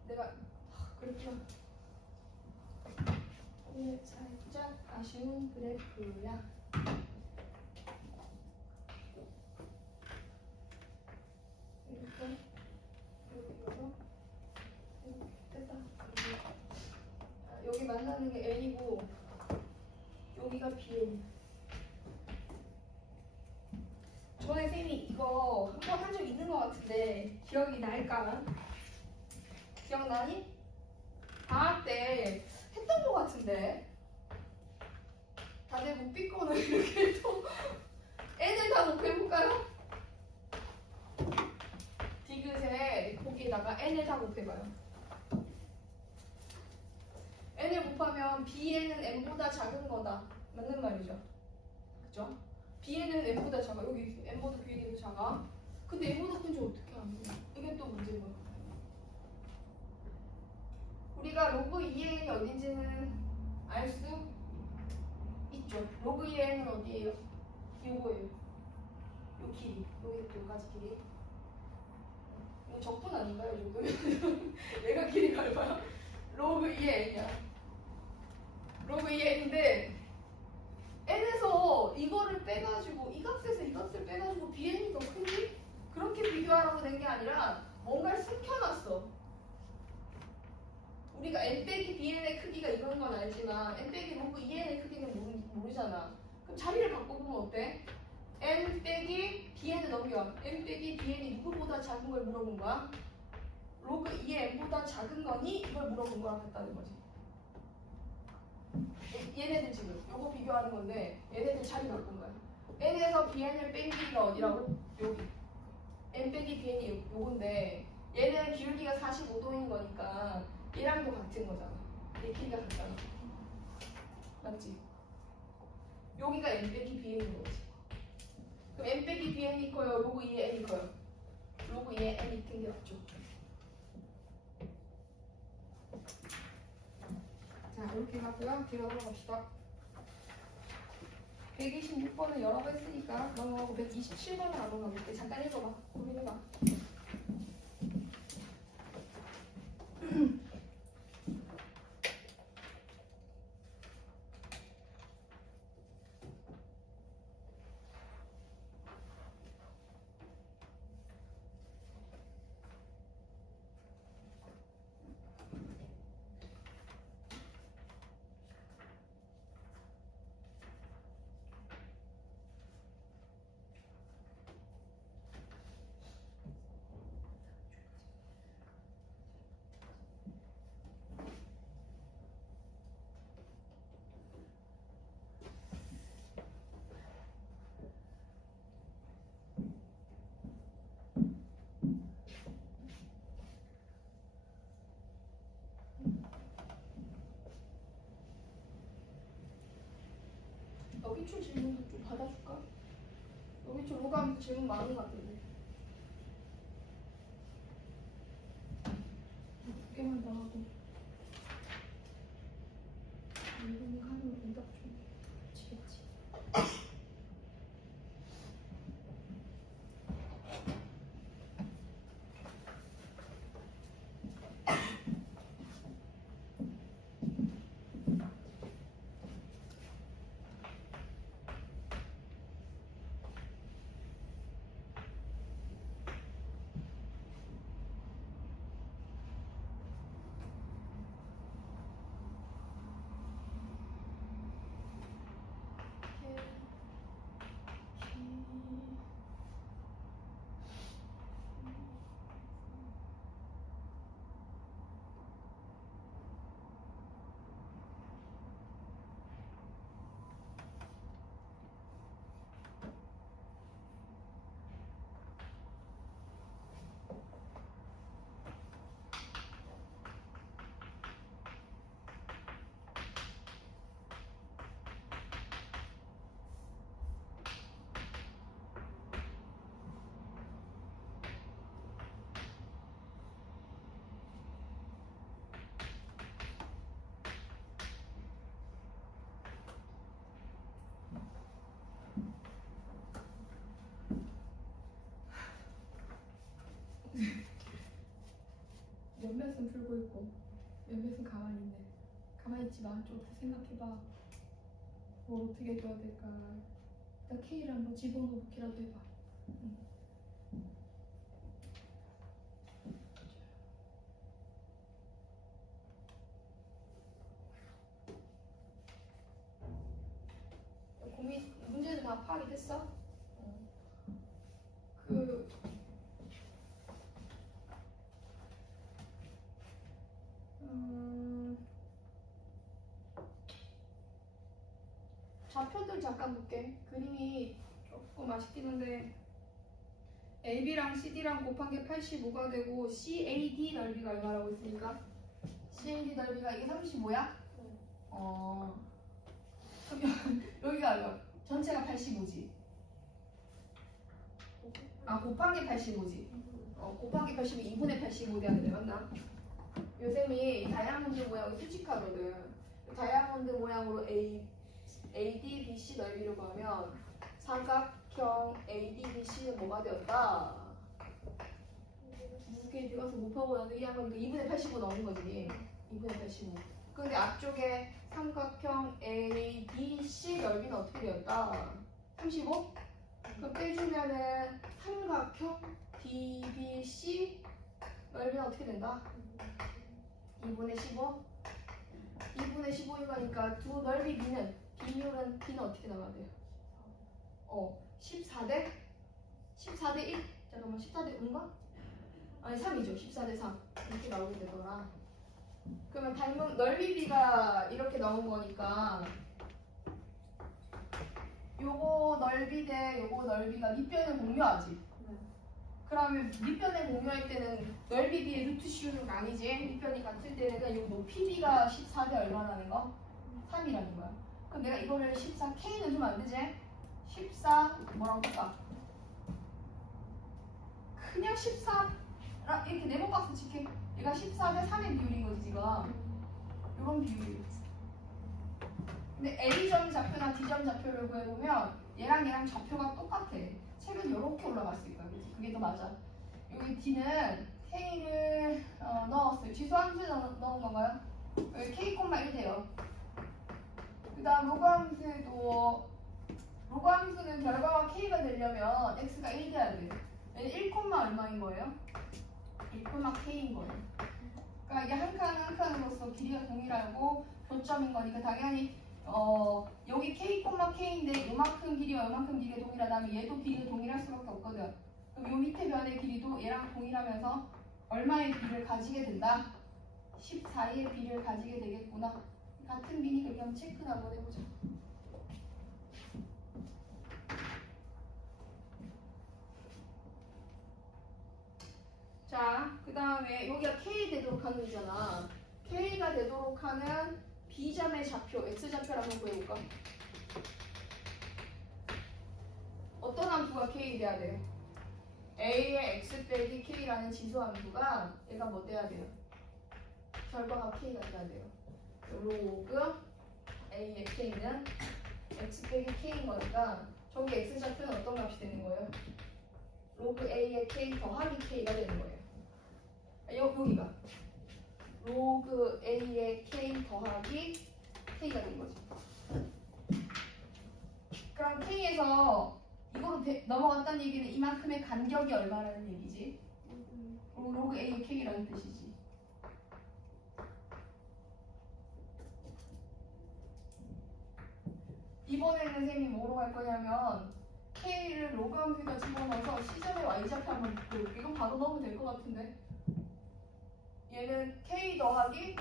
내가 그렇구나. 오늘 살짝 아쉬운 그래프야. 이렇게 여기서 이렇게 됐다. 여기 만나는 게 N이고 여기가 Bn. 전에 쌤이 이거 한 번 한 적 있는 것 같은데 기억이 날까? 기억나니? 방학 때 했던 것 같은데 다들 묵비권을 이렇게 또 N을 다 곱해볼까요? 디귿에 거기에다가 N을 다 곱해봐요. N을 곱하면 Bn은 N보다 작은 거다. 맞는 말이죠. 그죠? Bn은 N보다 작아. 여기 N보다 Bn이 더 작아. 근데 N보다 큰지 어떻게 아냐? 이게 또 문제인 거야. 우리가 로그 2n이 어딘지는 알 수 있죠. 로그 2n은 어디예요? 이거예요. 요 길이. 여기까지 길이. 이거 적분 아닌가요? 조금? 얘가 길이가 얼마야? 로그 2n이야. 로그 2n인데 n에서 이거를 빼가지고 이 값에서 이 값을 빼가지고 bn이 더 크니? 그렇게 비교하라고 된 게 아니라 뭔가를 숨겨놨어. 우리가 n 빼기 bn의 크기가 이건 건 알지만 n 빼기 로그 2n의 크기는 모르잖아. 그럼 자리를 바꿔보면 어때? n 빼기 bn을 넘겨. n 빼기 bn이 누구보다 작은 걸 물어본 거야? 로그 2의 n보다 작은 거니? 이걸 물어본 거랑 같다는 거지. 얘네들 지금 요거 비교하는 건데 얘네들 자리 바꾼 거야. n에서 bn을 뺀 길이가 어디라고? 여기. n 빼기 bn이 요건데 얘는 기울기가 45도인 거니까 얘랑도 같은 거잖아. 얘 길이가 같잖아. 맞지? 여기가 n 빼기 bn인 거지. 그럼 n 빼기 bn이 커요? 로그 2의 n이 커요? 로그 2의 n이 큰 게 맞죠? 자, 이렇게 하고요. 뒤로 들어갑시다. 126번은 여러 번 했으니까 넘어가고 127번을 안 넘어가볼게. 잠깐 읽어봐. 고민해봐. 호출 질문도 좀 받아줄까? 여기 좀 로감 질문 많은 것 같은데. 두 개만 더 하고. 이거는 하면 응답 좀 지겠지. 몇몇은 풀고 있고 몇몇은 가만히 있네. 가만히 있지 마. 좀 어떻게 생각해봐. 뭘 어떻게 해줘야 될까. 일단 K를 한번 집어넣기라도 해봐. 고민 문제는 다 파악이 됐어? 그 좌표들 잠깐 볼게. 그림이 조금 아쉽긴 한데 AB랑 CD랑 곱한 게 85가 되고 CAD 넓이가 얼마라고 했으니까 CAD 넓이가 이게 35야? 그럼 여기가 얼마? 전체가 85지. 아 곱한 게 85지. 곱한 게 85, 2분의 85 돼야 돼. 맞나? 요즘이 다이아몬드 모양이 수직하거든. 다이아몬드 모양으로 AD, BC 넓이를 구하면 삼각형 AD, BC는 뭐가 되었다? 무게 들어가서 곱하고 나누기 하면 2분의 85 나오는 거지. 2분의 85. 근데 앞쪽에 삼각형 ADC 넓이는 어떻게 되었다? 35? 그럼 빼주면은 삼각형 DBC 넓이는 어떻게 된다? 2분의 15? 2분의 15인 거니까 두 넓이 B는 B는 어떻게 나와야 돼요? 14대? 14대 1? 잠깐만 14대 5인가? 아니 3이죠. 14대 3 이렇게 나오게 되더라. 그러면 닮은 넓이 B가 이렇게 나온 거니까 요거 넓이 대 요거 넓이가 밑변을 공유하지. 그러면 밑변에 공유할 때는 넓이 B의 루트 씌우는 거 아니지? 밑변이 같을 때는 요 높이 B가 14대 얼마라는 거? 3이라는 거야. 그럼 내가 이거를 14K는 주면 안 되지? 14 뭐라고 할까? 그냥 14 이렇게 네모박스 칠게. 얘가 14대 3의 비율인 거지 지금. 요런 비율이. 근데 A점 좌표나 D점 좌표를 구해보면 얘랑 좌표가 똑같아. 책은 이렇게 올라갔을 거야. 그치? 그게 더 맞아. 여기 D는 K를 넣었어요. 지수함수에 넣은 건가요? 여기 K,1 돼요. 그 다음 로그함수에도 로그함수는 결과가 K가 되려면 X가 1 돼야 돼. 얘는 1, 얼마인 거예요? 1, K인 거예요. 그러니까 이게 한 칸 한 칸으로서 길이가 동일하고 교점인 거니까 당연히 여기 K,K인데 요만큼 길이와 요만큼 길이가 동일하다면 얘도 길이가 동일할 수밖에 없거든. 그럼 요 밑에 변의 길이도 얘랑 동일하면서 얼마의 비를 가지게 된다? 14의 비를 가지게 되겠구나. 같은 비니까 여기 한번 체크를 한번 해보자. 자, 그 다음에 여기가 K 되도록 하는 거잖아. K가 되도록 하는 B점의 좌표, X좌표를 한번 구해볼까? k 돼야 돼요. a의 x 빼기 k라는 지수함수가 얘가 뭐 돼야 돼요? 결과가 k가 돼야 돼요. 로그 a의 k는 x 빼기 k인 거니까 저기 x좌표는 어떤 값이 되는 거예요? 로그 a의 k 더하기 k가 되는 거예요. 여기가 로그 a의 k 더하기 k가 된 거지. 그럼 k에서 이거로 넘어갔다는 얘기는 이만큼의 간격이 얼마라는 얘기지? 로그 a의 k라는 뜻이지. 이번에는 선생님이 뭐로 갈 거냐면 k를 로그 함수에다 집어넣어서 시점의 y좌표 한번 볼게요. 이건 바로 넣으면 될 것 같은데. 얘는 k 더하기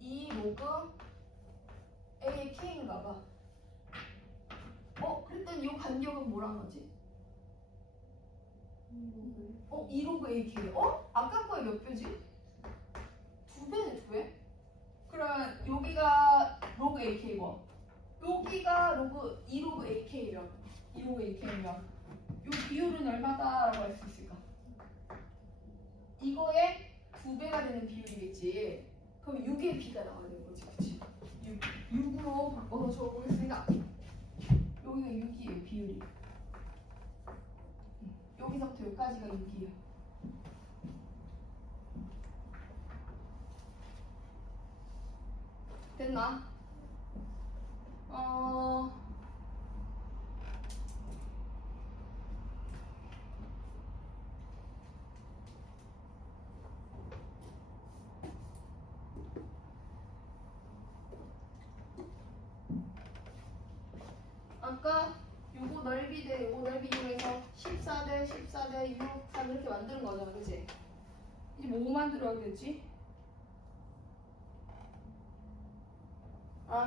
2 로그 a의 k인가 봐. 그랬더니 이 간격은 뭐란 거지? 2 로그 a k. 아까 거에 몇 배지? 2배네, 2배? 그러면 여기가 로그 AK1, 여기가 로그 2 로그 AK라고. 2 로그 AK면 이 비율은 얼마다라고 할 수 있을까? 이거의 2배가 되는 비율이겠지. 그럼 6의 b가 나와야 되는 거지, 그치? 6으로 바꿔서 적어보겠습니다. 여기가 6이에요, 비율이. 여기서부터 여기까지가 6이에요. 됐나? 아까 요거 넓이 대 요거 넓이 이용해서 14대 14대 6 다 이렇게 만드는 거잖아, 그치? 이제 뭐 만들어야 되지?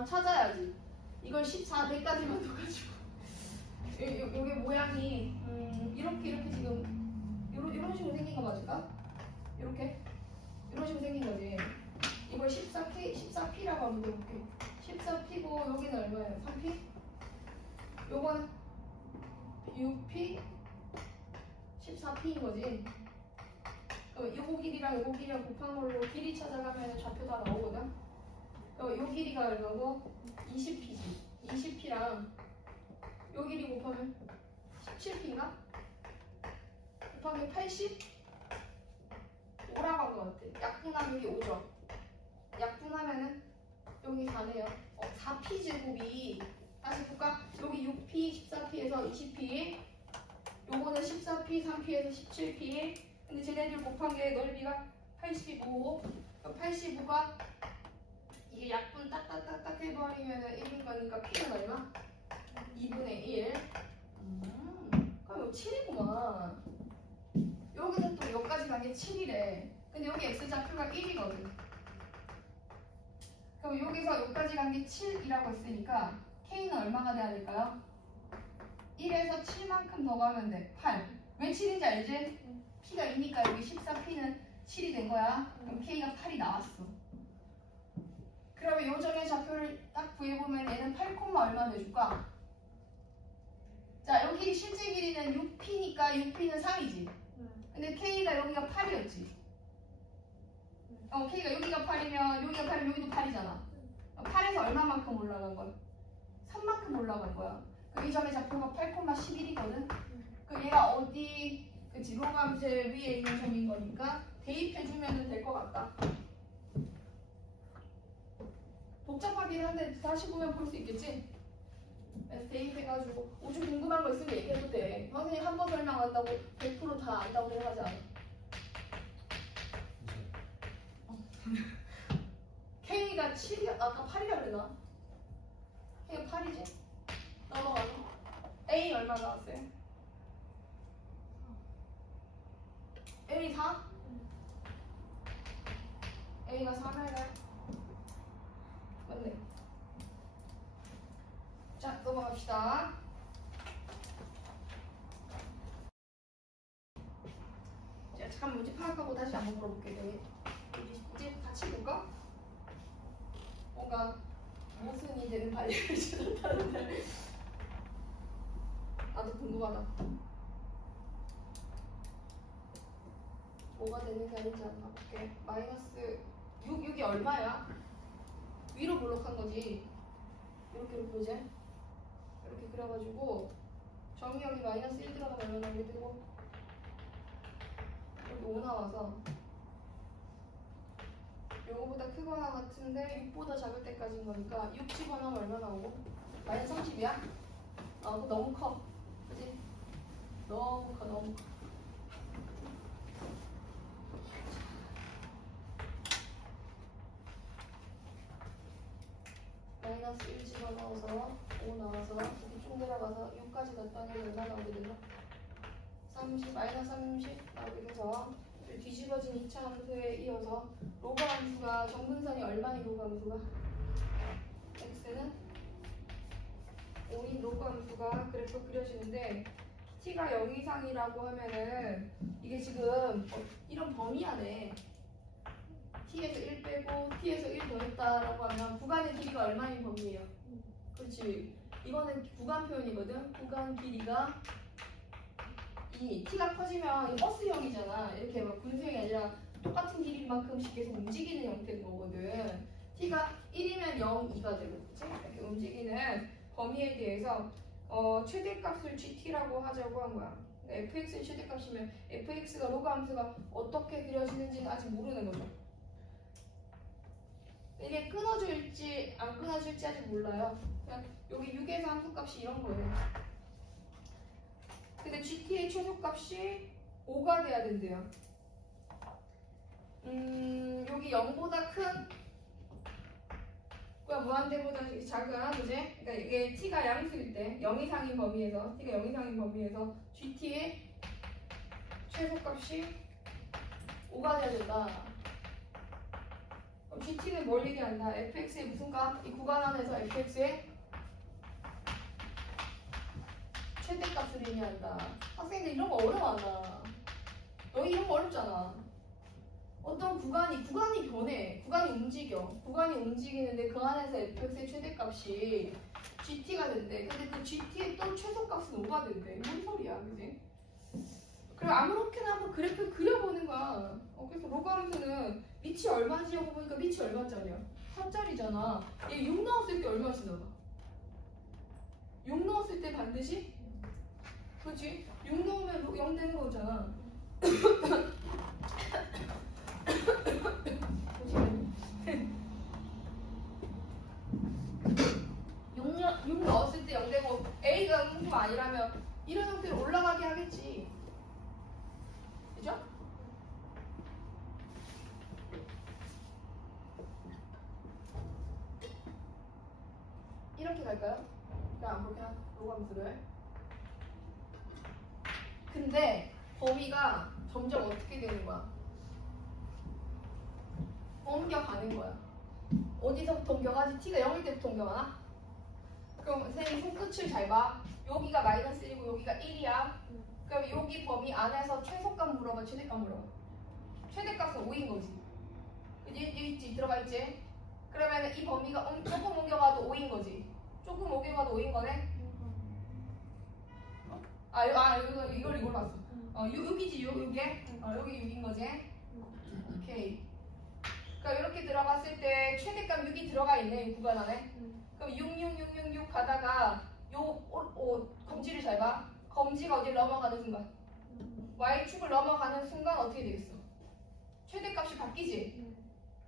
찾아야지. 이걸 14대까지만 둬가지고 요게 모양이 이렇게 지금 이런 식으로 생긴 거 맞을까? 이렇게 이런 식으로 생긴 거지. 이걸 14P라고 한번 해볼게. 14P고 여기는 얼마예요? 3P? 요건 6P 14P인 거지. 그럼 요거 길이랑 요거 길이랑 곱한 걸로 길이 찾아가면 좌표 다 나오거든. 요 길이가 얼마고? 20P지. 20P랑 요 길이 곱하면 17P인가? 곱하면 80? 5라고 한 것 같아. 약분하면 여기 5죠. 약분하면은 여기 4네요. 4P 제곱이 다시 볼까? 여기 6P, 14P에서 20P, 요거는 14P, 3P에서 17P. 근데 쟤네들 곱한 게 넓이가 85. 85가 이게 약분 딱딱딱딱 해버리면 1인 거니까 P는 얼마? 2분의 1. 그럼 이거 7이구만. 여기는 또 여기까지 간 게 7이래. 근데 여기 X좌표가 1이거든. 그럼 여기서 여기까지 간 게 7이라고 했으니까 K는 얼마가 돼야 될까요? 1에서 7만큼 더 가면 돼. 8. 왜 7인지 알지? P가 2니까 여기 14P는 7이 된 거야. 그럼 K가 8이 나왔어. 그러면 요점의 좌표를 딱 구해보면 얘는 8, 얼마 돼줄까? 자, 여기 실제 길이는 6P니까 6P는 3이지. 근데 K가 여기가 8이었지. K가 여기가 8이면 여기가 8이면 여기도 8이잖아. 8에서 얼마만큼 올라간 거야? 3만큼 올라간 거야. 이 점의 좌표가 8,11이거든. 그럼 얘가 어디 그치 로감제 위에 있는 점인 거니까 대입해주면 될 것 같다. 복잡하긴 한데 다시 보면 볼 수 있겠지? 그래서 대입해가지고 좀 궁금한 거 있으면 얘기해도 돼. 선생님 한 번 설명한다고 100% 다 안다고 생각하지 않아. K가 7이 아까 8이라 그랬나? K가 8이지? 넘어가서 A 얼마 나왔어요? A 4? A가 4나요? 맞네. 자, 넘어갑시다. 자, 잠깐 문제 파악하고 다시 한번 물어볼게요. 이제 같이 볼까? 뭔가 모순이 되는 발리를 주셨다는데. 나도 궁금하다. 뭐가 되는지 아닌지 한번 볼게. 마이너스 6, 6이 얼마야? 위로 블록한 거지. 이렇게 보지? 이렇게 그려가지고 정의 여기 마이너스 1 들어가면 얼마 나오게 되고 여기 5 나와서 요거보다 크거나 같은데 6보다 작을 때까지인 거니까 6 집어넣으면 얼마 나오고? 마이너스 30이야? 그거 너무 커. 그치? 너무 커, 너무 커. 마이너스 1 집어넣어서 5 나와서 이렇게 쭉 내려가서 6까지 갔더니 얼마 나오게 되나? 30, 마이너스 30 나오게 돼서 뒤집어진 2차 함수에 이어서 로그 함수가 정분선이 얼마인 로그 함수가? x는 5인 로그 함수가 그래프 그려지는데 t가 0 이상이라고 하면은 이게 지금 이런 범위 안에 t에서 1 빼고 t에서 1 더했다라고 하면 구간의 길이가 얼마인 범위예요? 그렇지. 이거는 구간 표현이거든. 구간 길이가 이 t가 커지면 버스형이잖아. 이렇게 막 분수형이 아니라 똑같은 길이만큼씩 계속 움직이는 형태인 거거든. t가 1이면 0, 2가 되고, 그치? 이렇게 움직이는 범위에 대해서 최대값을 gt라고 하자고 한 거야. fx의 최대값이면 fx가 로그 함수가 어떻게 그려지는지는 아직 모르는 거죠. 이게 끊어질지 안 끊어질지 아직 몰라요. 그냥 여기 6에서 함수값이 이런 거예요. 근데 gt의 최소값이 5가 돼야 된대요. 여기 0보다 큰 무한대보다 작은, 그지? 그러니까 이게 t가 양수일 때 0 이상인 범위에서 t가 0 이상인 범위에서 gt의 최소값이 5가 돼야 된다. 그럼 gt는 뭘 얘기한다? fx의 무슨 값? 이 구간 안에서 fx의 최대값을 의미한다. 학생들 이런 거 어려워한다. 너희 이런 거 어렵잖아. 어떤 구간이 변해. 구간이 움직여. 구간이 움직이는데 그 안에서 fx의 최대값이 gt가 된대. 근데 그 gt의 또 최소값은 5가 된대. 뭔 소리야, 그지? 그리고 아무렇게나 한번 그래프를 그려보는 거야. 그래서 로그 함수는 밑이 얼마지 하고 보니까 밑이 얼마짜리야? 4짜리잖아. 얘 6 넣었을 때 얼마씩 나와? 6 넣었을 때 반드시? 그치? 6 넣으면 0 되는 거잖아. 6 넣었을 때 0 되고 A가 음수가 아니라면 이런 형태로 올라가게 하겠지. 그죠? 이렇게 갈까요? 그냥 안 볼게요. 로그 함수를. 근데 범위가 점점 어떻게 되는 거야? 옮겨가는 거야. 어디서부터 옮겨가지? t가 0일 때부터 옮겨가나? 그럼 선생님 손끝을 잘 봐. 여기가 마이너스 1이고 여기가 1이야. 그럼 여기 범위 안에서 최소값 물어봐, 최대값 물어봐. 최대값은 5인 거지. 그지? 여기 있지? 들어가 있지? 그러면 이 범위가 조금 옮겨가도 5인 거지. 조금 옮겨가도 5인 거네? 이걸 봤어. 6이지, 6에? 여기 6인 거지? 오케이. 그러니까 이렇게 들어갔을 때 최대값 6이 들어가 있네, 이 구간 안에. 그럼 6 가다가 검지를 잘 봐. 검지가 어디를 넘어가는 순간? Y축을 넘어가는 순간 어떻게 되겠어? 최대값이 바뀌지?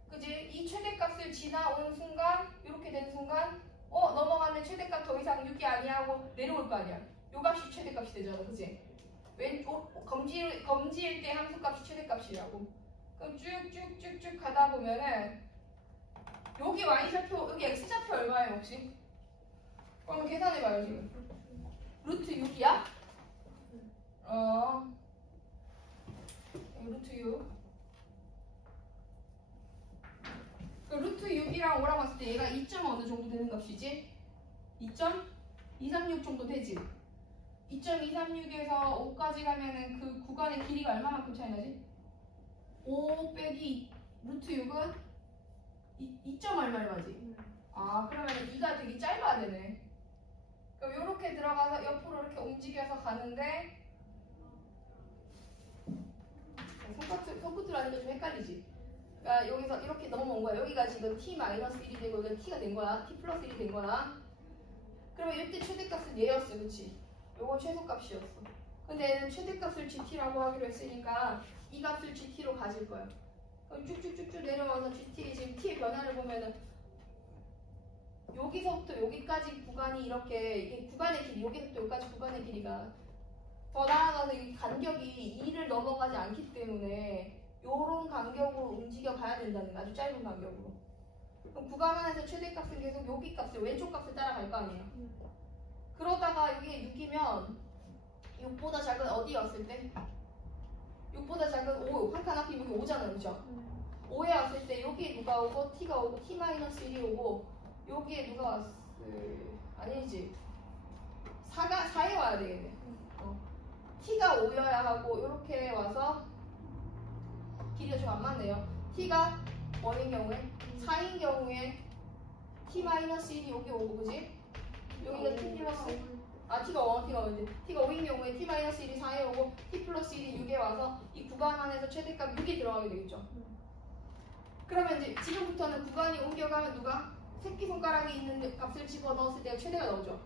그지? 이 최대값을 지나온 순간, 이렇게 되는 순간, 넘어가는 최대값 더 이상 6이 아니야 하고 내려올 거 아니야. 요 값이 최대값이 되잖아, 그지? 검지일 때 함수값이 최대값이라고. 그럼 쭉쭉쭉쭉 가다 보면은 여기 Y좌표, 여기 X좌표 얼마예요, 혹시? 그럼 계산해봐요, 지금. 루트 6이야? 루트 6. 그 루트 6이랑 5랑 봤을 때 얘가 2점 어느 정도 되는 값이지? 2.236 정도 되지? 2.236에서 5까지 가면은 그 구간의 길이가 얼마만큼 차이 나지? 5 빼기 루트 6은 2점 얼마지? 그러면 2가 되게 짧아야 되네. 그럼 이렇게 들어가서 옆으로 이렇게 움직여서 가는데 손끝으로 하니까 좀 헷갈리지. 그러니까 여기서 이렇게 넘어온 거야. 여기가 지금 t-1이 되고 여기가 t가 된 거야. t 플러스 1이 된 거야. 그러면 이때 최대값은 얘였어. 그치? 요건 최소값이었어. 근데 얘는 최대값을 gt라고 하기로 했으니까 이 값을 gt로 가질 거야. 그럼 쭉쭉쭉쭉 내려와서 gt 지금 t의 변화를 보면은 여기서부터 여기까지 구간이 이렇게 이게 구간의 길이 여기서부터 여기까지 구간의 길이가 더 나아가서 이 간격이 2를 넘어가지 않기 때문에 요런 간격으로 움직여 가야 된다는 거야. 아주 짧은 간격으로. 그럼 구간 안에서 최대값은 계속 여기 값을 왼쪽 값을 따라갈 거 아니에요. 그러다가 여기에 6이면 6보다 작은 어디 왔을 때? 6보다 작은 5, 한 칸 앞에 여기 5잖아요. 그죠? 5에 왔을 때 여기에 누가 오고 t가 오고 t-1이 오고 여기에 누가 왔을 아니지 4에 와야 되겠네. t가 5여야 하고 이렇게 와서 길이가 좀 안 맞네요. t가 1인 경우에 4인 경우에 t-1이 여기 오고 그지? 여기가 t 플러스 t가 5인 경우에 t-1이 4에 오고 t 플러스 1이 6에 와서 이 구간 안에서 최대값 6이 들어가게 되겠죠. 그러면 이제 지금부터는 구간이 옮겨가면 누가 새끼손가락이 있는 값을 집어넣었을 때 최대가 나오죠.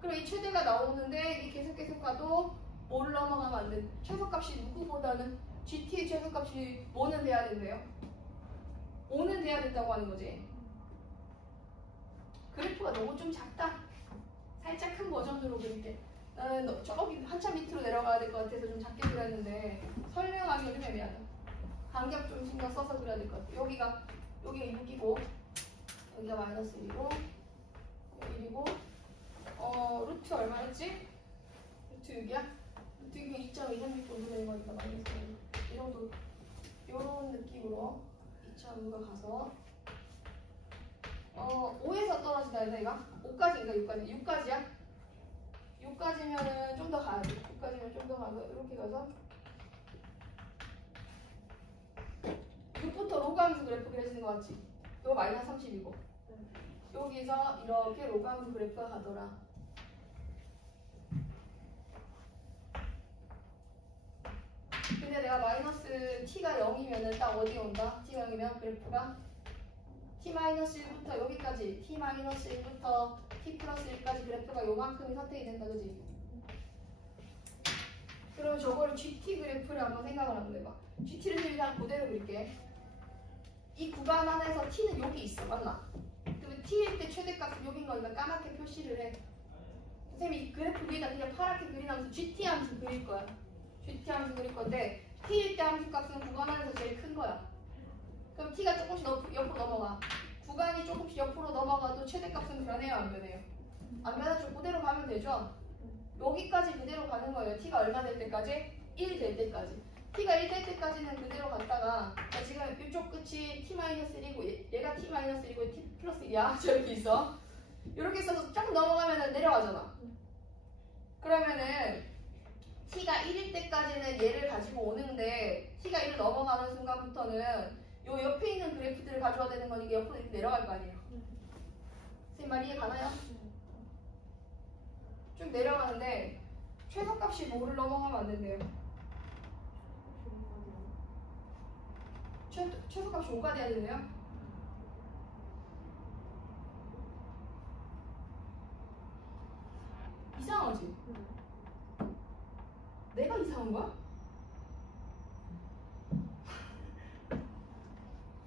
그럼 이 최대가 나오는데 이게 계속 가도 뭘 넘어가면 안 돼. 최소값이 누구보다는 GT의 최소값이 뭐는 돼야 된대요? 5는 돼야 된다고 하는 거지. 그래프가 너무 좀 작다. 살짝 큰 버전으로 그릴게. 저기 한참 밑으로 내려가야 될 것 같아서 좀 작게 그렸는데 설명하기가 좀 애매하다. 간격 좀 신경 써서 그려야 될 것 같아. 여기가 6이고 여기가 마이너스 1이고 1이고 루트 얼마였지? 루트 6이야? 루트 6이 2.236 정도 되는 거니까 마이너스 1. 이 정도 요런 느낌으로 2.5가 가서 5에서 떨어지다 해서 얘가 5까지인가 6까지야? 6까지면은 좀 더 가야 돼. 6까지면 좀 더 가서 이렇게 가서 6부터 로그하면서 그래프 그려지는 거 같지? 이거 마이너스 30이고 여기서 이렇게 로그하면서 그래프가 가더라. 근데 내가 마이너스 t가 0이면은 딱 어디 온다? t가 0이면 그래프가 t-1부터 여기까지 t-1부터 t 플러스 1까지 그래프가 요만큼이 선택이 된다. 그지? 그럼 저걸 GT 그래프를 한번 생각을 한번 해봐. GT를 그냥 그대로 그릴게. 이 구간 안에서 t는 여기 있어. 맞나? 그러면 t일 때 최대값은 여긴 거니까 까맣게 표시를 해. 선생님이 이 그래프 위에다 그냥 파랗게 그리면서 GT 함수 그릴 거야. GT 함수 그릴 건데 t일 때 함수 값은 구간 안에서 제일 큰 거야. 그럼 t가 조금씩 옆으로 넘어가. 구간이 조금씩 옆으로 넘어가도 최대값은 변해요, 안 변해요? 안 변하죠. 그대로 가면 되죠. 여기까지 그대로 가는 거예요. t가 얼마 될 때까지? 1 될 때까지. t가 1 될 때까지는 그대로 갔다가 지금 이쪽 끝이 t-1이고 얘가 t-1이고 t 플러스 1이야. 저렇게 있어. 이렇게 있어서 쫙 넘어가면 내려가잖아. 그러면은 t가 1일 때까지는 얘를 가지고 오는데 t가 1을 넘어가는 순간부터는 요 옆에 있는 그래프들을 가져와야 되는 거니까 옆으로 이렇게 내려갈 거 아니에요. 선생님 말 이해 가나요? 쭉 내려가는데 최소값이 뭐를 넘어가면 안 된대요. 최소값이 5가 돼야 되네요. 이상하지? 내가 이상한 거야?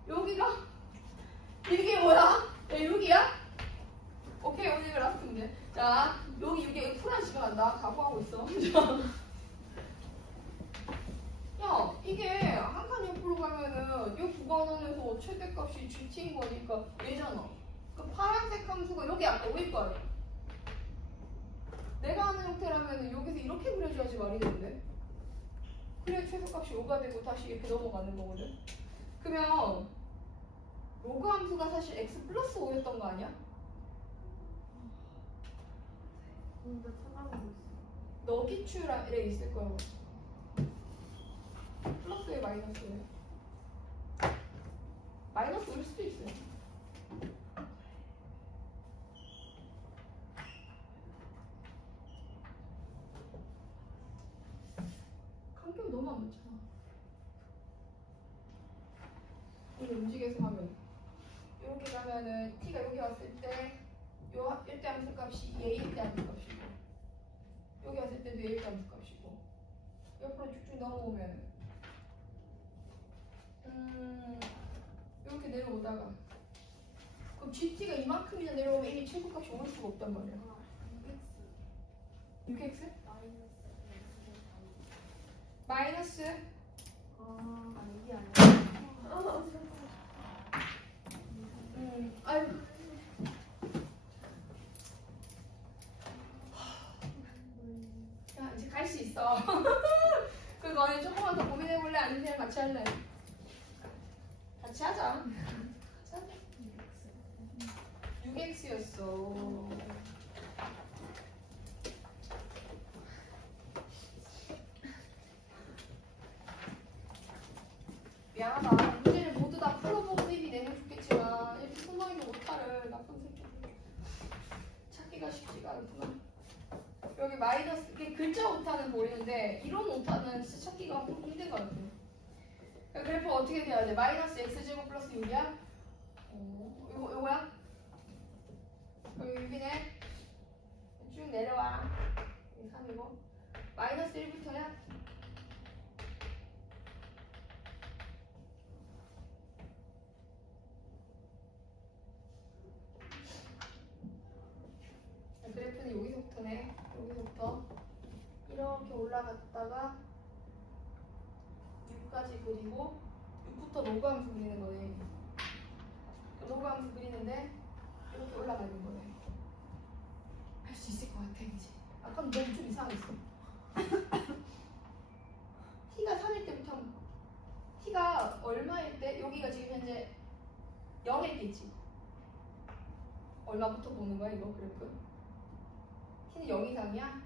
여기가 이게 뭐야? 야 6이야? 오케이 오늘 라스트 문제. 자 여기 6에 풀한 시간 한다. 각오하고 있어. 야 이게 한 칸 옆으로 가면은 이 구간 안에서 최대값이 GT인 거니까 얘잖아. 그 파란색 함수가 여기 아까 O일 거 아니야. 내가 하는 형태라면 여기서 이렇게 그려줘야지 말이 되는데. 그래 최소값이 5가 되고 다시 이렇게 넘어가는 거거든. 그러면 로그 함수가 사실 x 플러스 5였던 거 아니야? 근데 찾아보고 있어. 너 기출에 있을 거야. 플러스에 마이너스에. 마이너스일 수도 있어요. 함수값이 A일 때 함수값이고 여기 왔을 때도 A일 때 함수값이고 옆으로 쭉쭉 넘어오면 이렇게 내려오다가 그럼 GT가 이만큼이나 내려오면 이게 최고값이 올 수가 없단 말이야. 6x? 마이너스 이게 아니야. 아이고 야 이제 갈 수 있어. 그거는 조금만 더 고민해볼래? 아니면 그냥 같이 할래? 같이 하자. 6x였어. 미안하다. 문제를 모두 다 풀어보고 1이 내면 좋겠지만 이렇게 손동이도 못하를 나쁜 새끼. 찾기가 쉽지가 않구나. 여기 마이너스 이게 글자 오타는 보이는데 이런 오타는 진짜 찾기가 힘든 것 같아. 그래프 어떻게 돼야 돼? 마이너스 x제곱 플러스 6이야? 요거야? 여기 6이네? 쭉 내려와. 3이고 마이너스 1부터야? 그래프는 여기서부터네. 여기서부터 이렇게 올라갔다가 6까지 그리고 6부터 로그함수 그리는 거네. 로그함수 그리는데 이렇게 올라가는 거네. 할 수 있을 것 같아, 이제. 아까는 너무 좀 이상했어. t가 3일 때부터 t가 얼마일 때? 여기가 지금 현재 0일 때지. 얼마부터 보는 거야, 이거 그래프? t는 0 이상이야?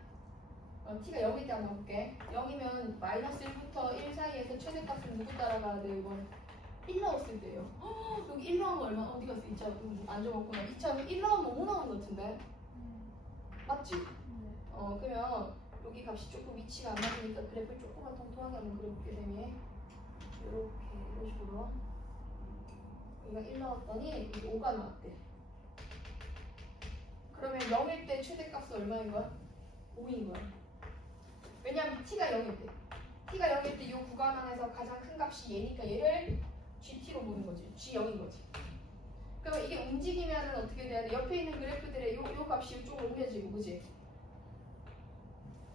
t가 0일 때 한번 볼게. 0이면 마이너스 1부터 1 사이에서 최대값은 누구 따라가야 돼, 이건? 1 넣었을 때요. 여기 1 넣은 거 얼마? 어디 갔어? 2차 안 적었구나. 2차 1 넣으면 5 나오는 것 같은데? 맞지? 그러면 여기 값이 조금 위치가 안 맞으니까 그래프를 조금만 통통하게 한번 그려볼게, 쌤이. 이런 식으로. 여기가 1 넣었더니 여기 5가 나왔대. 그러면 0일 때 최대값은 얼마인 거야? 5인 거야. 왜냐면 t가 0일 때. t가 0일 때 이 구간 안에서 가장 큰 값이 얘니까 얘를 gt로 보는 거지. g0인 거지. 그러면 이게 움직이면은 어떻게 돼야 돼? 옆에 있는 그래프들의 요 값이 이쪽으로 옮겨지고, 그지?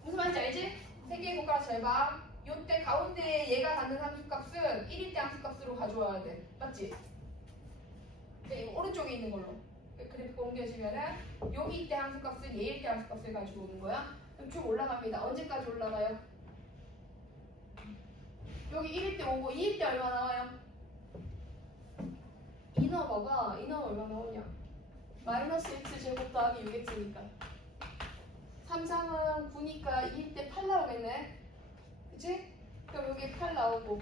무슨 말인지 알지? 세 개의 손가락 잘 봐. 요때 가운데에 얘가 갖는 함수값은 1일 때 함수값으로 가져와야 돼. 맞지? 이거 오른쪽에 있는 걸로. 그래프가 옮겨지면은 여기 때 함수값은 얘일 때 함수값을 가지고 오는 거야. 그럼 쭉 올라갑니다. 언제까지 올라가요? 여기 1일 때 오고 2일 때 얼마 나와요? 2 넣어봐봐. 2 넣으면 얼마 나오냐? 마이너스 x제곱 더하기 6x니까 3, 3은 9니까 2일 때 8 나오겠네. 그치? 그럼 여기 8 나오고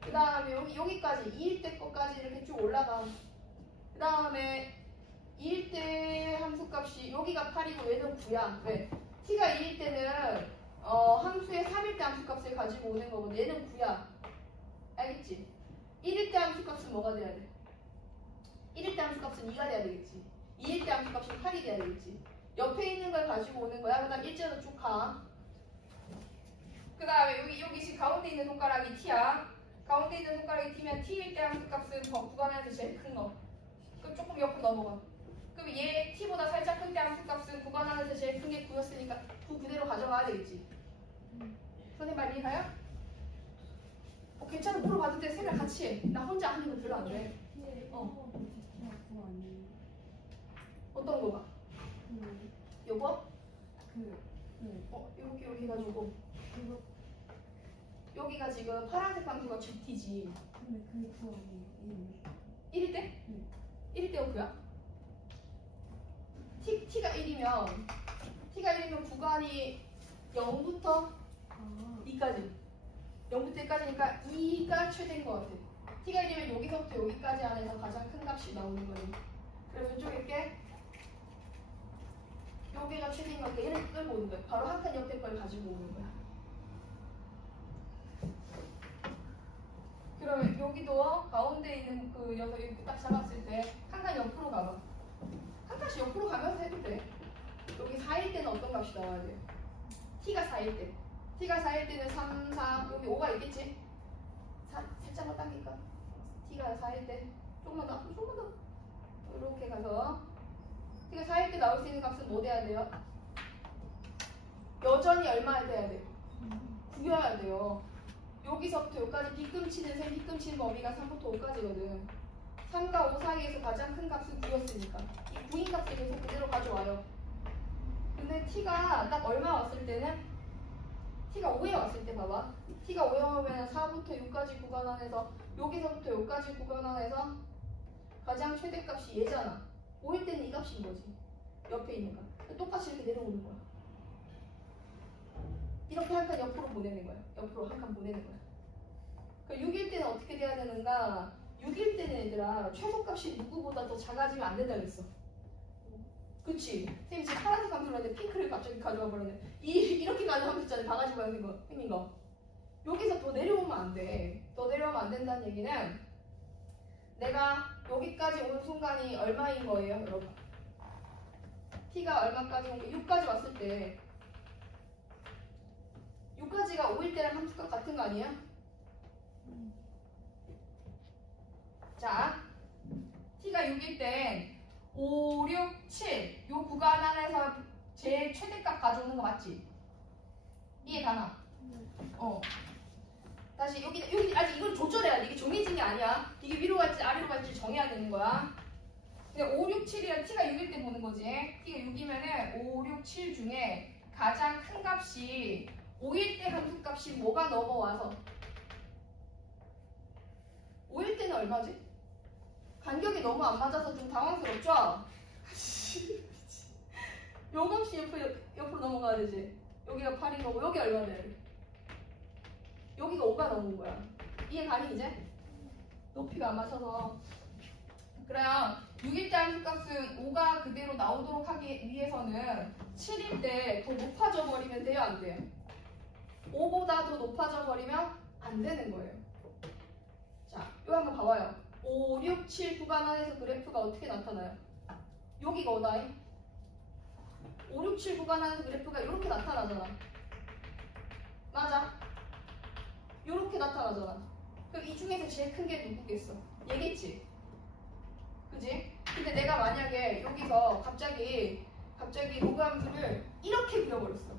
그 다음에 여기까지 2일 때 거까지 이렇게 쭉 올라가. 그 다음에 2일 때 함수값이 여기가 8이고 얘는 9야. 왜? t가 2일 때는 함수의 3일 때 함수값을 가지고 오는 거고 얘는 9야. 알겠지? 1일 때 함수값은 뭐가 돼야 돼? 1일 때 함수값은 2가 돼야 되겠지. 2일 때 함수값은 8이 돼야 되겠지. 옆에 있는 걸 가지고 오는 거야. 그 다음 일자로 쭉 가. 그 다음에 여기 지금 가운데 있는 손가락이 t야. 가운데 있는 손가락이 t면 t일 때 함수값은 구간에서 제일 큰 거. 그럼 조금 옆으로 넘어가. 그럼 얘 t보다 살짝 큰 때 함수값은 구간 안에서 제일 큰 게 9였으니까 9 그대로 가져가야 되겠지. 선생님 말 이해가요? 괜찮아. 물어봐도 돼. 생각 같이 해. 나 혼자 하는 거 별로 안 좋아해. 어떤 거가? 요거? 이렇게 해가지고 여기가 지금 파란색 함수가 GT지. 근데 그게 그거 아니에요. 1일 때? 1일 때가 그야? t가 1이면 구간이 0부터 2까지 0부터 2까지니까 2가 최대인 것 같아. t가 1이면 여기서부터 여기까지 안에서 가장 큰 값이 나오는 거니. 그래서 왼쪽에 이렇게 여기가 최대인 거니까 얘를 끌고 오는 거야. 바로 한 칸 옆에 걸 가지고 오는 거야. 그러면 여기도 가운데 있는 그 녀석 이렇게 딱 잡았을 때 한 칸 옆으로 가봐. 한 칸씩 옆으로 가면서 해도 돼. 여기 4일 때는 어떤 값이 나와야 돼요? t가 4일 때. t가 4일 때는 3, 4, 여기 5가 있겠지? 살짝만 당길까? t가 4일 때. 조금만 더, 조금만 더. 이렇게 가서. t가 4일 때 나올 수 있는 값은 뭐 돼야 돼요? 여전히 얼마에 돼야 돼요? 9여야 돼요. 여기서부터 여기까지 빗금치는 셈, 빗금치는 범위가 3부터 5까지거든. 3과 5 사이에서 가장 큰 값은 9였으니까 이 9인 값을 계속 그대로 가져와요. 근데 t가 딱 얼마 왔을 때는 t가 5에 왔을 때 봐봐. t가 5에 오면 4부터 6까지 구간 안에서 여기서부터 여기까지 구간 안에서 가장 최대값이 얘잖아. 5일 때는 이 값인 거지. 옆에 있는 값. 똑같이 이렇게 내려오는 거야. 이렇게 한 칸 옆으로 보내는 거야. 옆으로 한 칸 보내는 거야. 그러니까 6일 때는 어떻게 돼야 되는가? 6일 때는 얘들아 최소값이 누구보다 더 작아지면 안 된다 그랬어. 그치? 선생님 지금 파란색 감수를 하는데 핑크를 갑자기 가져와 버렸네. 이렇게 가져가면 있잖아. 바가지가 생긴 거. 여기서 더 내려오면 안 돼. 더 내려오면 안 된다는 얘기는 내가 여기까지 온 순간이 얼마인 거예요, 여러분? t가 얼마까지 온 게 6까지 왔을 때 6까지가 5일 때랑 함수값 같은 거 아니에요? 자, t가 6일 땐 5, 6, 7 요 구간 안에서 제일 최대값 가져오는 거 맞지? 이해 가나? 다시 여기 아직 이걸 조절해야 돼. 이게 정해진 게 아니야. 이게 위로 갈지 아래로 갈지 정해야 되는 거야. 근데 5, 6, 7이랑 t가 6일 때 보는 거지. t가 6이면은 5, 6, 7 중에 가장 큰 값이 5일 때 함수값이 뭐가 넘어와서 5일 때는 얼마지? 간격이 너무 안 맞아서 좀 당황스럽죠? 요 값이 옆으로 넘어가야 되지. 여기가 8인 거고 여기 얼마 돼? 여기가 5가 넘은 거야. 이해 가니 이제? 높이가 안 맞춰서. 그래야 6일 때 함수값은 5가 그대로 나오도록 하기 위해서는 7일 때 더 높아져 버리면 돼요, 안 돼요? 5보다 더 높아져 버리면 안 되는 거예요. 자, 이거 한번 봐봐요. 5, 6, 7 구간 안에서 그래프가 어떻게 나타나요? 여기가 어다잉? 5, 6, 7 구간 안에서 그래프가 이렇게 나타나잖아. 맞아? 이렇게 나타나잖아. 그럼 이 중에서 제일 큰 게 누구겠어? 얘겠지? 그지? 근데 내가 만약에 여기서 갑자기 로그함수를 이렇게 그려버렸어.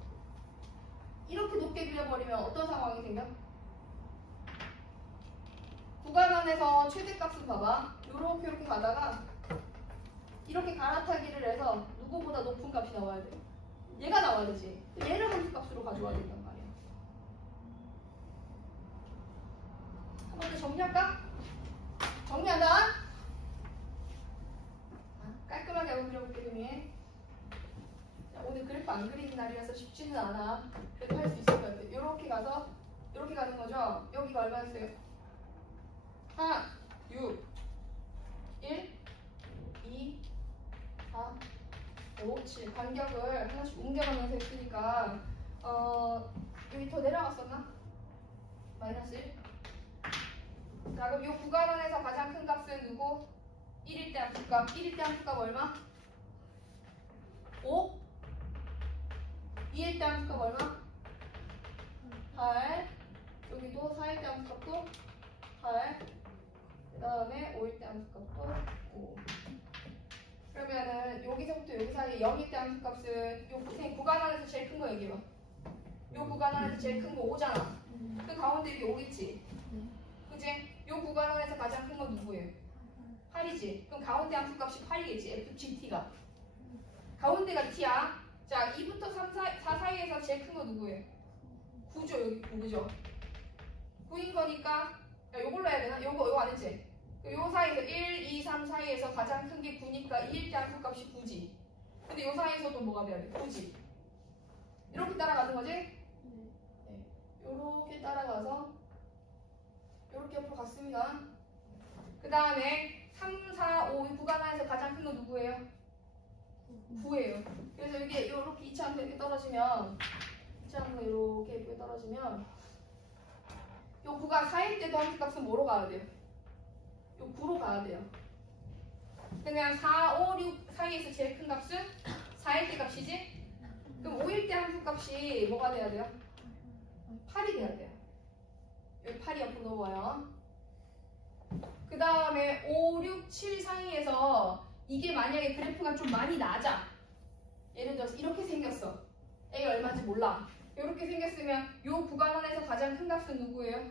이렇게 높게 그려버리면 어떤 상황이 생겨? 구간 안에서 최대값을 봐봐. 이렇게 가다가 이렇게 갈아타기를 해서 누구보다 높은 값이 나와야 돼. 얘가 나와야 되지. 얘를 함수값으로 가져와야 된단 말이야. 한 번 더 정리할까? 정리한다. 깔끔하게 한번 그려볼게, 그러면. 오늘 그래프 안 그리는 날이라서 쉽지는 않아. 그래도 할 수 있을 것 같아. 이렇게 가서 이렇게 가는 거죠. 여기가 얼마였어요? 4, 6, 1, 2, 4, 5, 7 간격을 하나씩 옮겨가면서 했으니까 여기 더 내려갔었나? 마이너스 1. 자, 그럼 이 구간 안에서 가장 큰 값은 누구? 1일 때 함수값. 1일 때 함수값 얼마? 5. 2일 때 함수값 얼마? 8. 여기도 4일 때 함수값도 8. 그 다음에 5일 때 함수값도 5. 그러면은 여기서부터 여기 사이 0일 때 함수값은 요 구간 안에서 제일 큰 거 얘기해봐. 요 구간 안에서 제일 큰 거 5잖아. 그 가운데 이게 5겠지? 그지? 요 구간 안에서 가장 큰 건 누구예요? 8이지? 그럼 가운데 함수값이 8이겠지? FGT가. 가운데가 T야. 자, 2부터 3, 4 사이에서 제일 큰 거 누구예요? 9죠, 여기 9, 그죠? 9인 거니까, 야, 요걸로 해야 되나? 요거 안 했지? 요 사이에서 1, 2, 3 사이에서 가장 큰 게 9니까 2일 때 함수값이 9지. 근데 요 사이에서도 뭐가 돼야 돼? 9지. 이렇게 따라가는 거지? 네. 요렇게 따라가서, 요렇게 옆으로 갔습니다. 그 다음에 3, 4, 5 구간 안에서 가장 큰 거 누구예요? 9예요. 그래서 여기 이렇게 이차함수 이렇게 떨어지면 이차함수 이렇게 예쁘게 떨어지면 요 구간 4일 때도 함수값은 뭐로 가야 돼요? 요 9로 가야 돼요. 그냥 4, 5, 6 사이에서 제일 큰 값은 4일 때 값이지? 그럼 5일 때 함수 값이 뭐가 돼야 돼요? 8이 돼야 돼요. 여기 8이 옆으로 넘어와요. 그 다음에 5, 6, 7 사이에서 이게 만약에 그래프가 좀 많이 낮아. 예를 들어서 이렇게 생겼어. A 얼마인지 몰라. 이렇게 생겼으면 이 구간 안에서 가장 큰 값은 누구예요?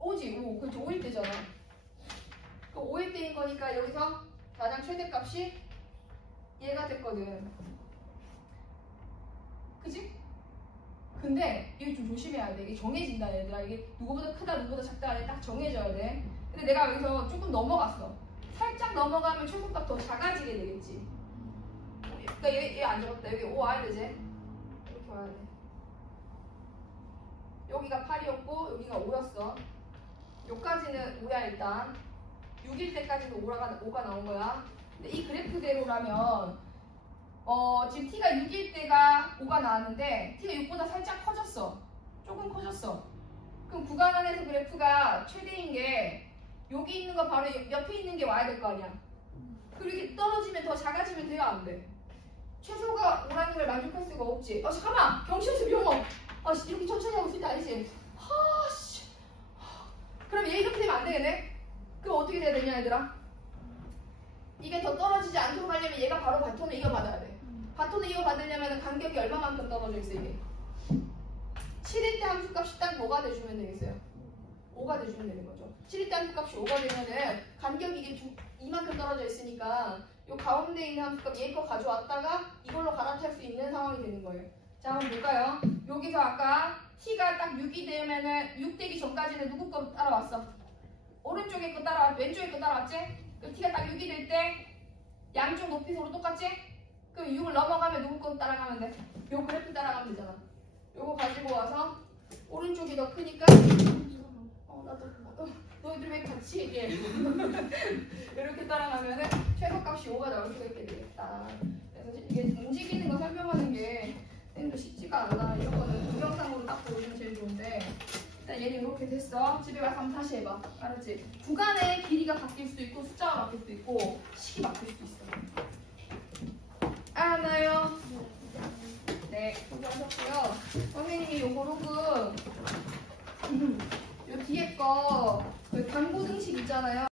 오지. 5. 그렇죠. 5일 때잖아. 그 5일 때인 거니까 여기서 가장 최대값이 얘가 됐거든. 그지? 근데 이게 좀 조심해야 돼. 이게 정해진다 얘들아. 이게 누구보다 크다 누구보다 작다 안에 딱 정해져야 돼. 근데 내가 여기서 조금 넘어갔어. 살짝 넘어가면 최소값 더 작아지게 되겠지. 그러니까 얘 안 적었다. 여기 5 와야 되지. 이렇게 와야 돼. 여기가 8이었고 여기가 5였어. 여기까지는 5야 일단. 6일 때까지는 5가 나온 거야. 근데 이 그래프대로라면 지금 t가 6일 때가 5가 나왔는데 t가 6보다 살짝 커졌어. 조금 커졌어. 그럼 구간 안에서 그래프가 최대인 게 여기 있는 거 바로 옆에 있는 게 와야 될 거 아니야. 그리고 이렇게 떨어지면 더 작아지면 돼요 안 돼? 최소가 5라는 걸 만족할 수가 없지. 잠깐만! 경치연습 영어! 이렇게 천천히 하고 있을 때 아니지? 그럼 얘 이렇게 되면 안 되겠네? 그럼 어떻게 돼야 되냐 얘들아? 이게 더 떨어지지 않도록 하려면 얘가 바로 바톤을 이어받아야 돼. 바톤을 이어받으려면 간격이 얼마만큼 떨어져 있어 이게? 7일 때 함수값이 딱 뭐가 돼주면 되겠어요? 5가 돼주면 되는 거죠. 7일 때 함수값이 5가 되면은 간격이 이게 이만큼 떨어져 있으니까 요 가운데 있는 함수값 얘 거 가져왔다가 이걸로 갈아탈 수 있는 상황이 되는 거예요. 자 한번 볼까요? 여기서 아까 t가 딱 6이 되면은 6 되기 전까지는 누구 거 따라왔어? 오른쪽에 거 따라왔, 왼쪽에 거 따라왔지? 그럼 t가 딱 6이 될 때 양쪽 높이 서로 똑같지? 그럼 6을 넘어가면 누구 거 따라가면 돼? 요 그래프 따라가면 되잖아. 요거 가지고 와서 오른쪽이 더 크니까 너희들 왜 같이 얘기해? 이렇게 따라가면은 최소값이 5가 나올 수가 있게 되겠다. 그래서 이게 움직이는 거 설명하는 게 쌤도 쉽지가 않아. 이런 거는 동영상으로 딱 보여주면 제일 좋은데 일단 얘는 이렇게 됐어. 집에 가서 한번 다시 해봐. 알았지? 구간의 길이가 바뀔 수도 있고 숫자가 바뀔 수도 있고 식이 바뀔 수도 있어. 알았나요? 네, 수고하셨고요. 선생님이 요거 로그 요 뒤에 거 그 당고등식 있잖아요.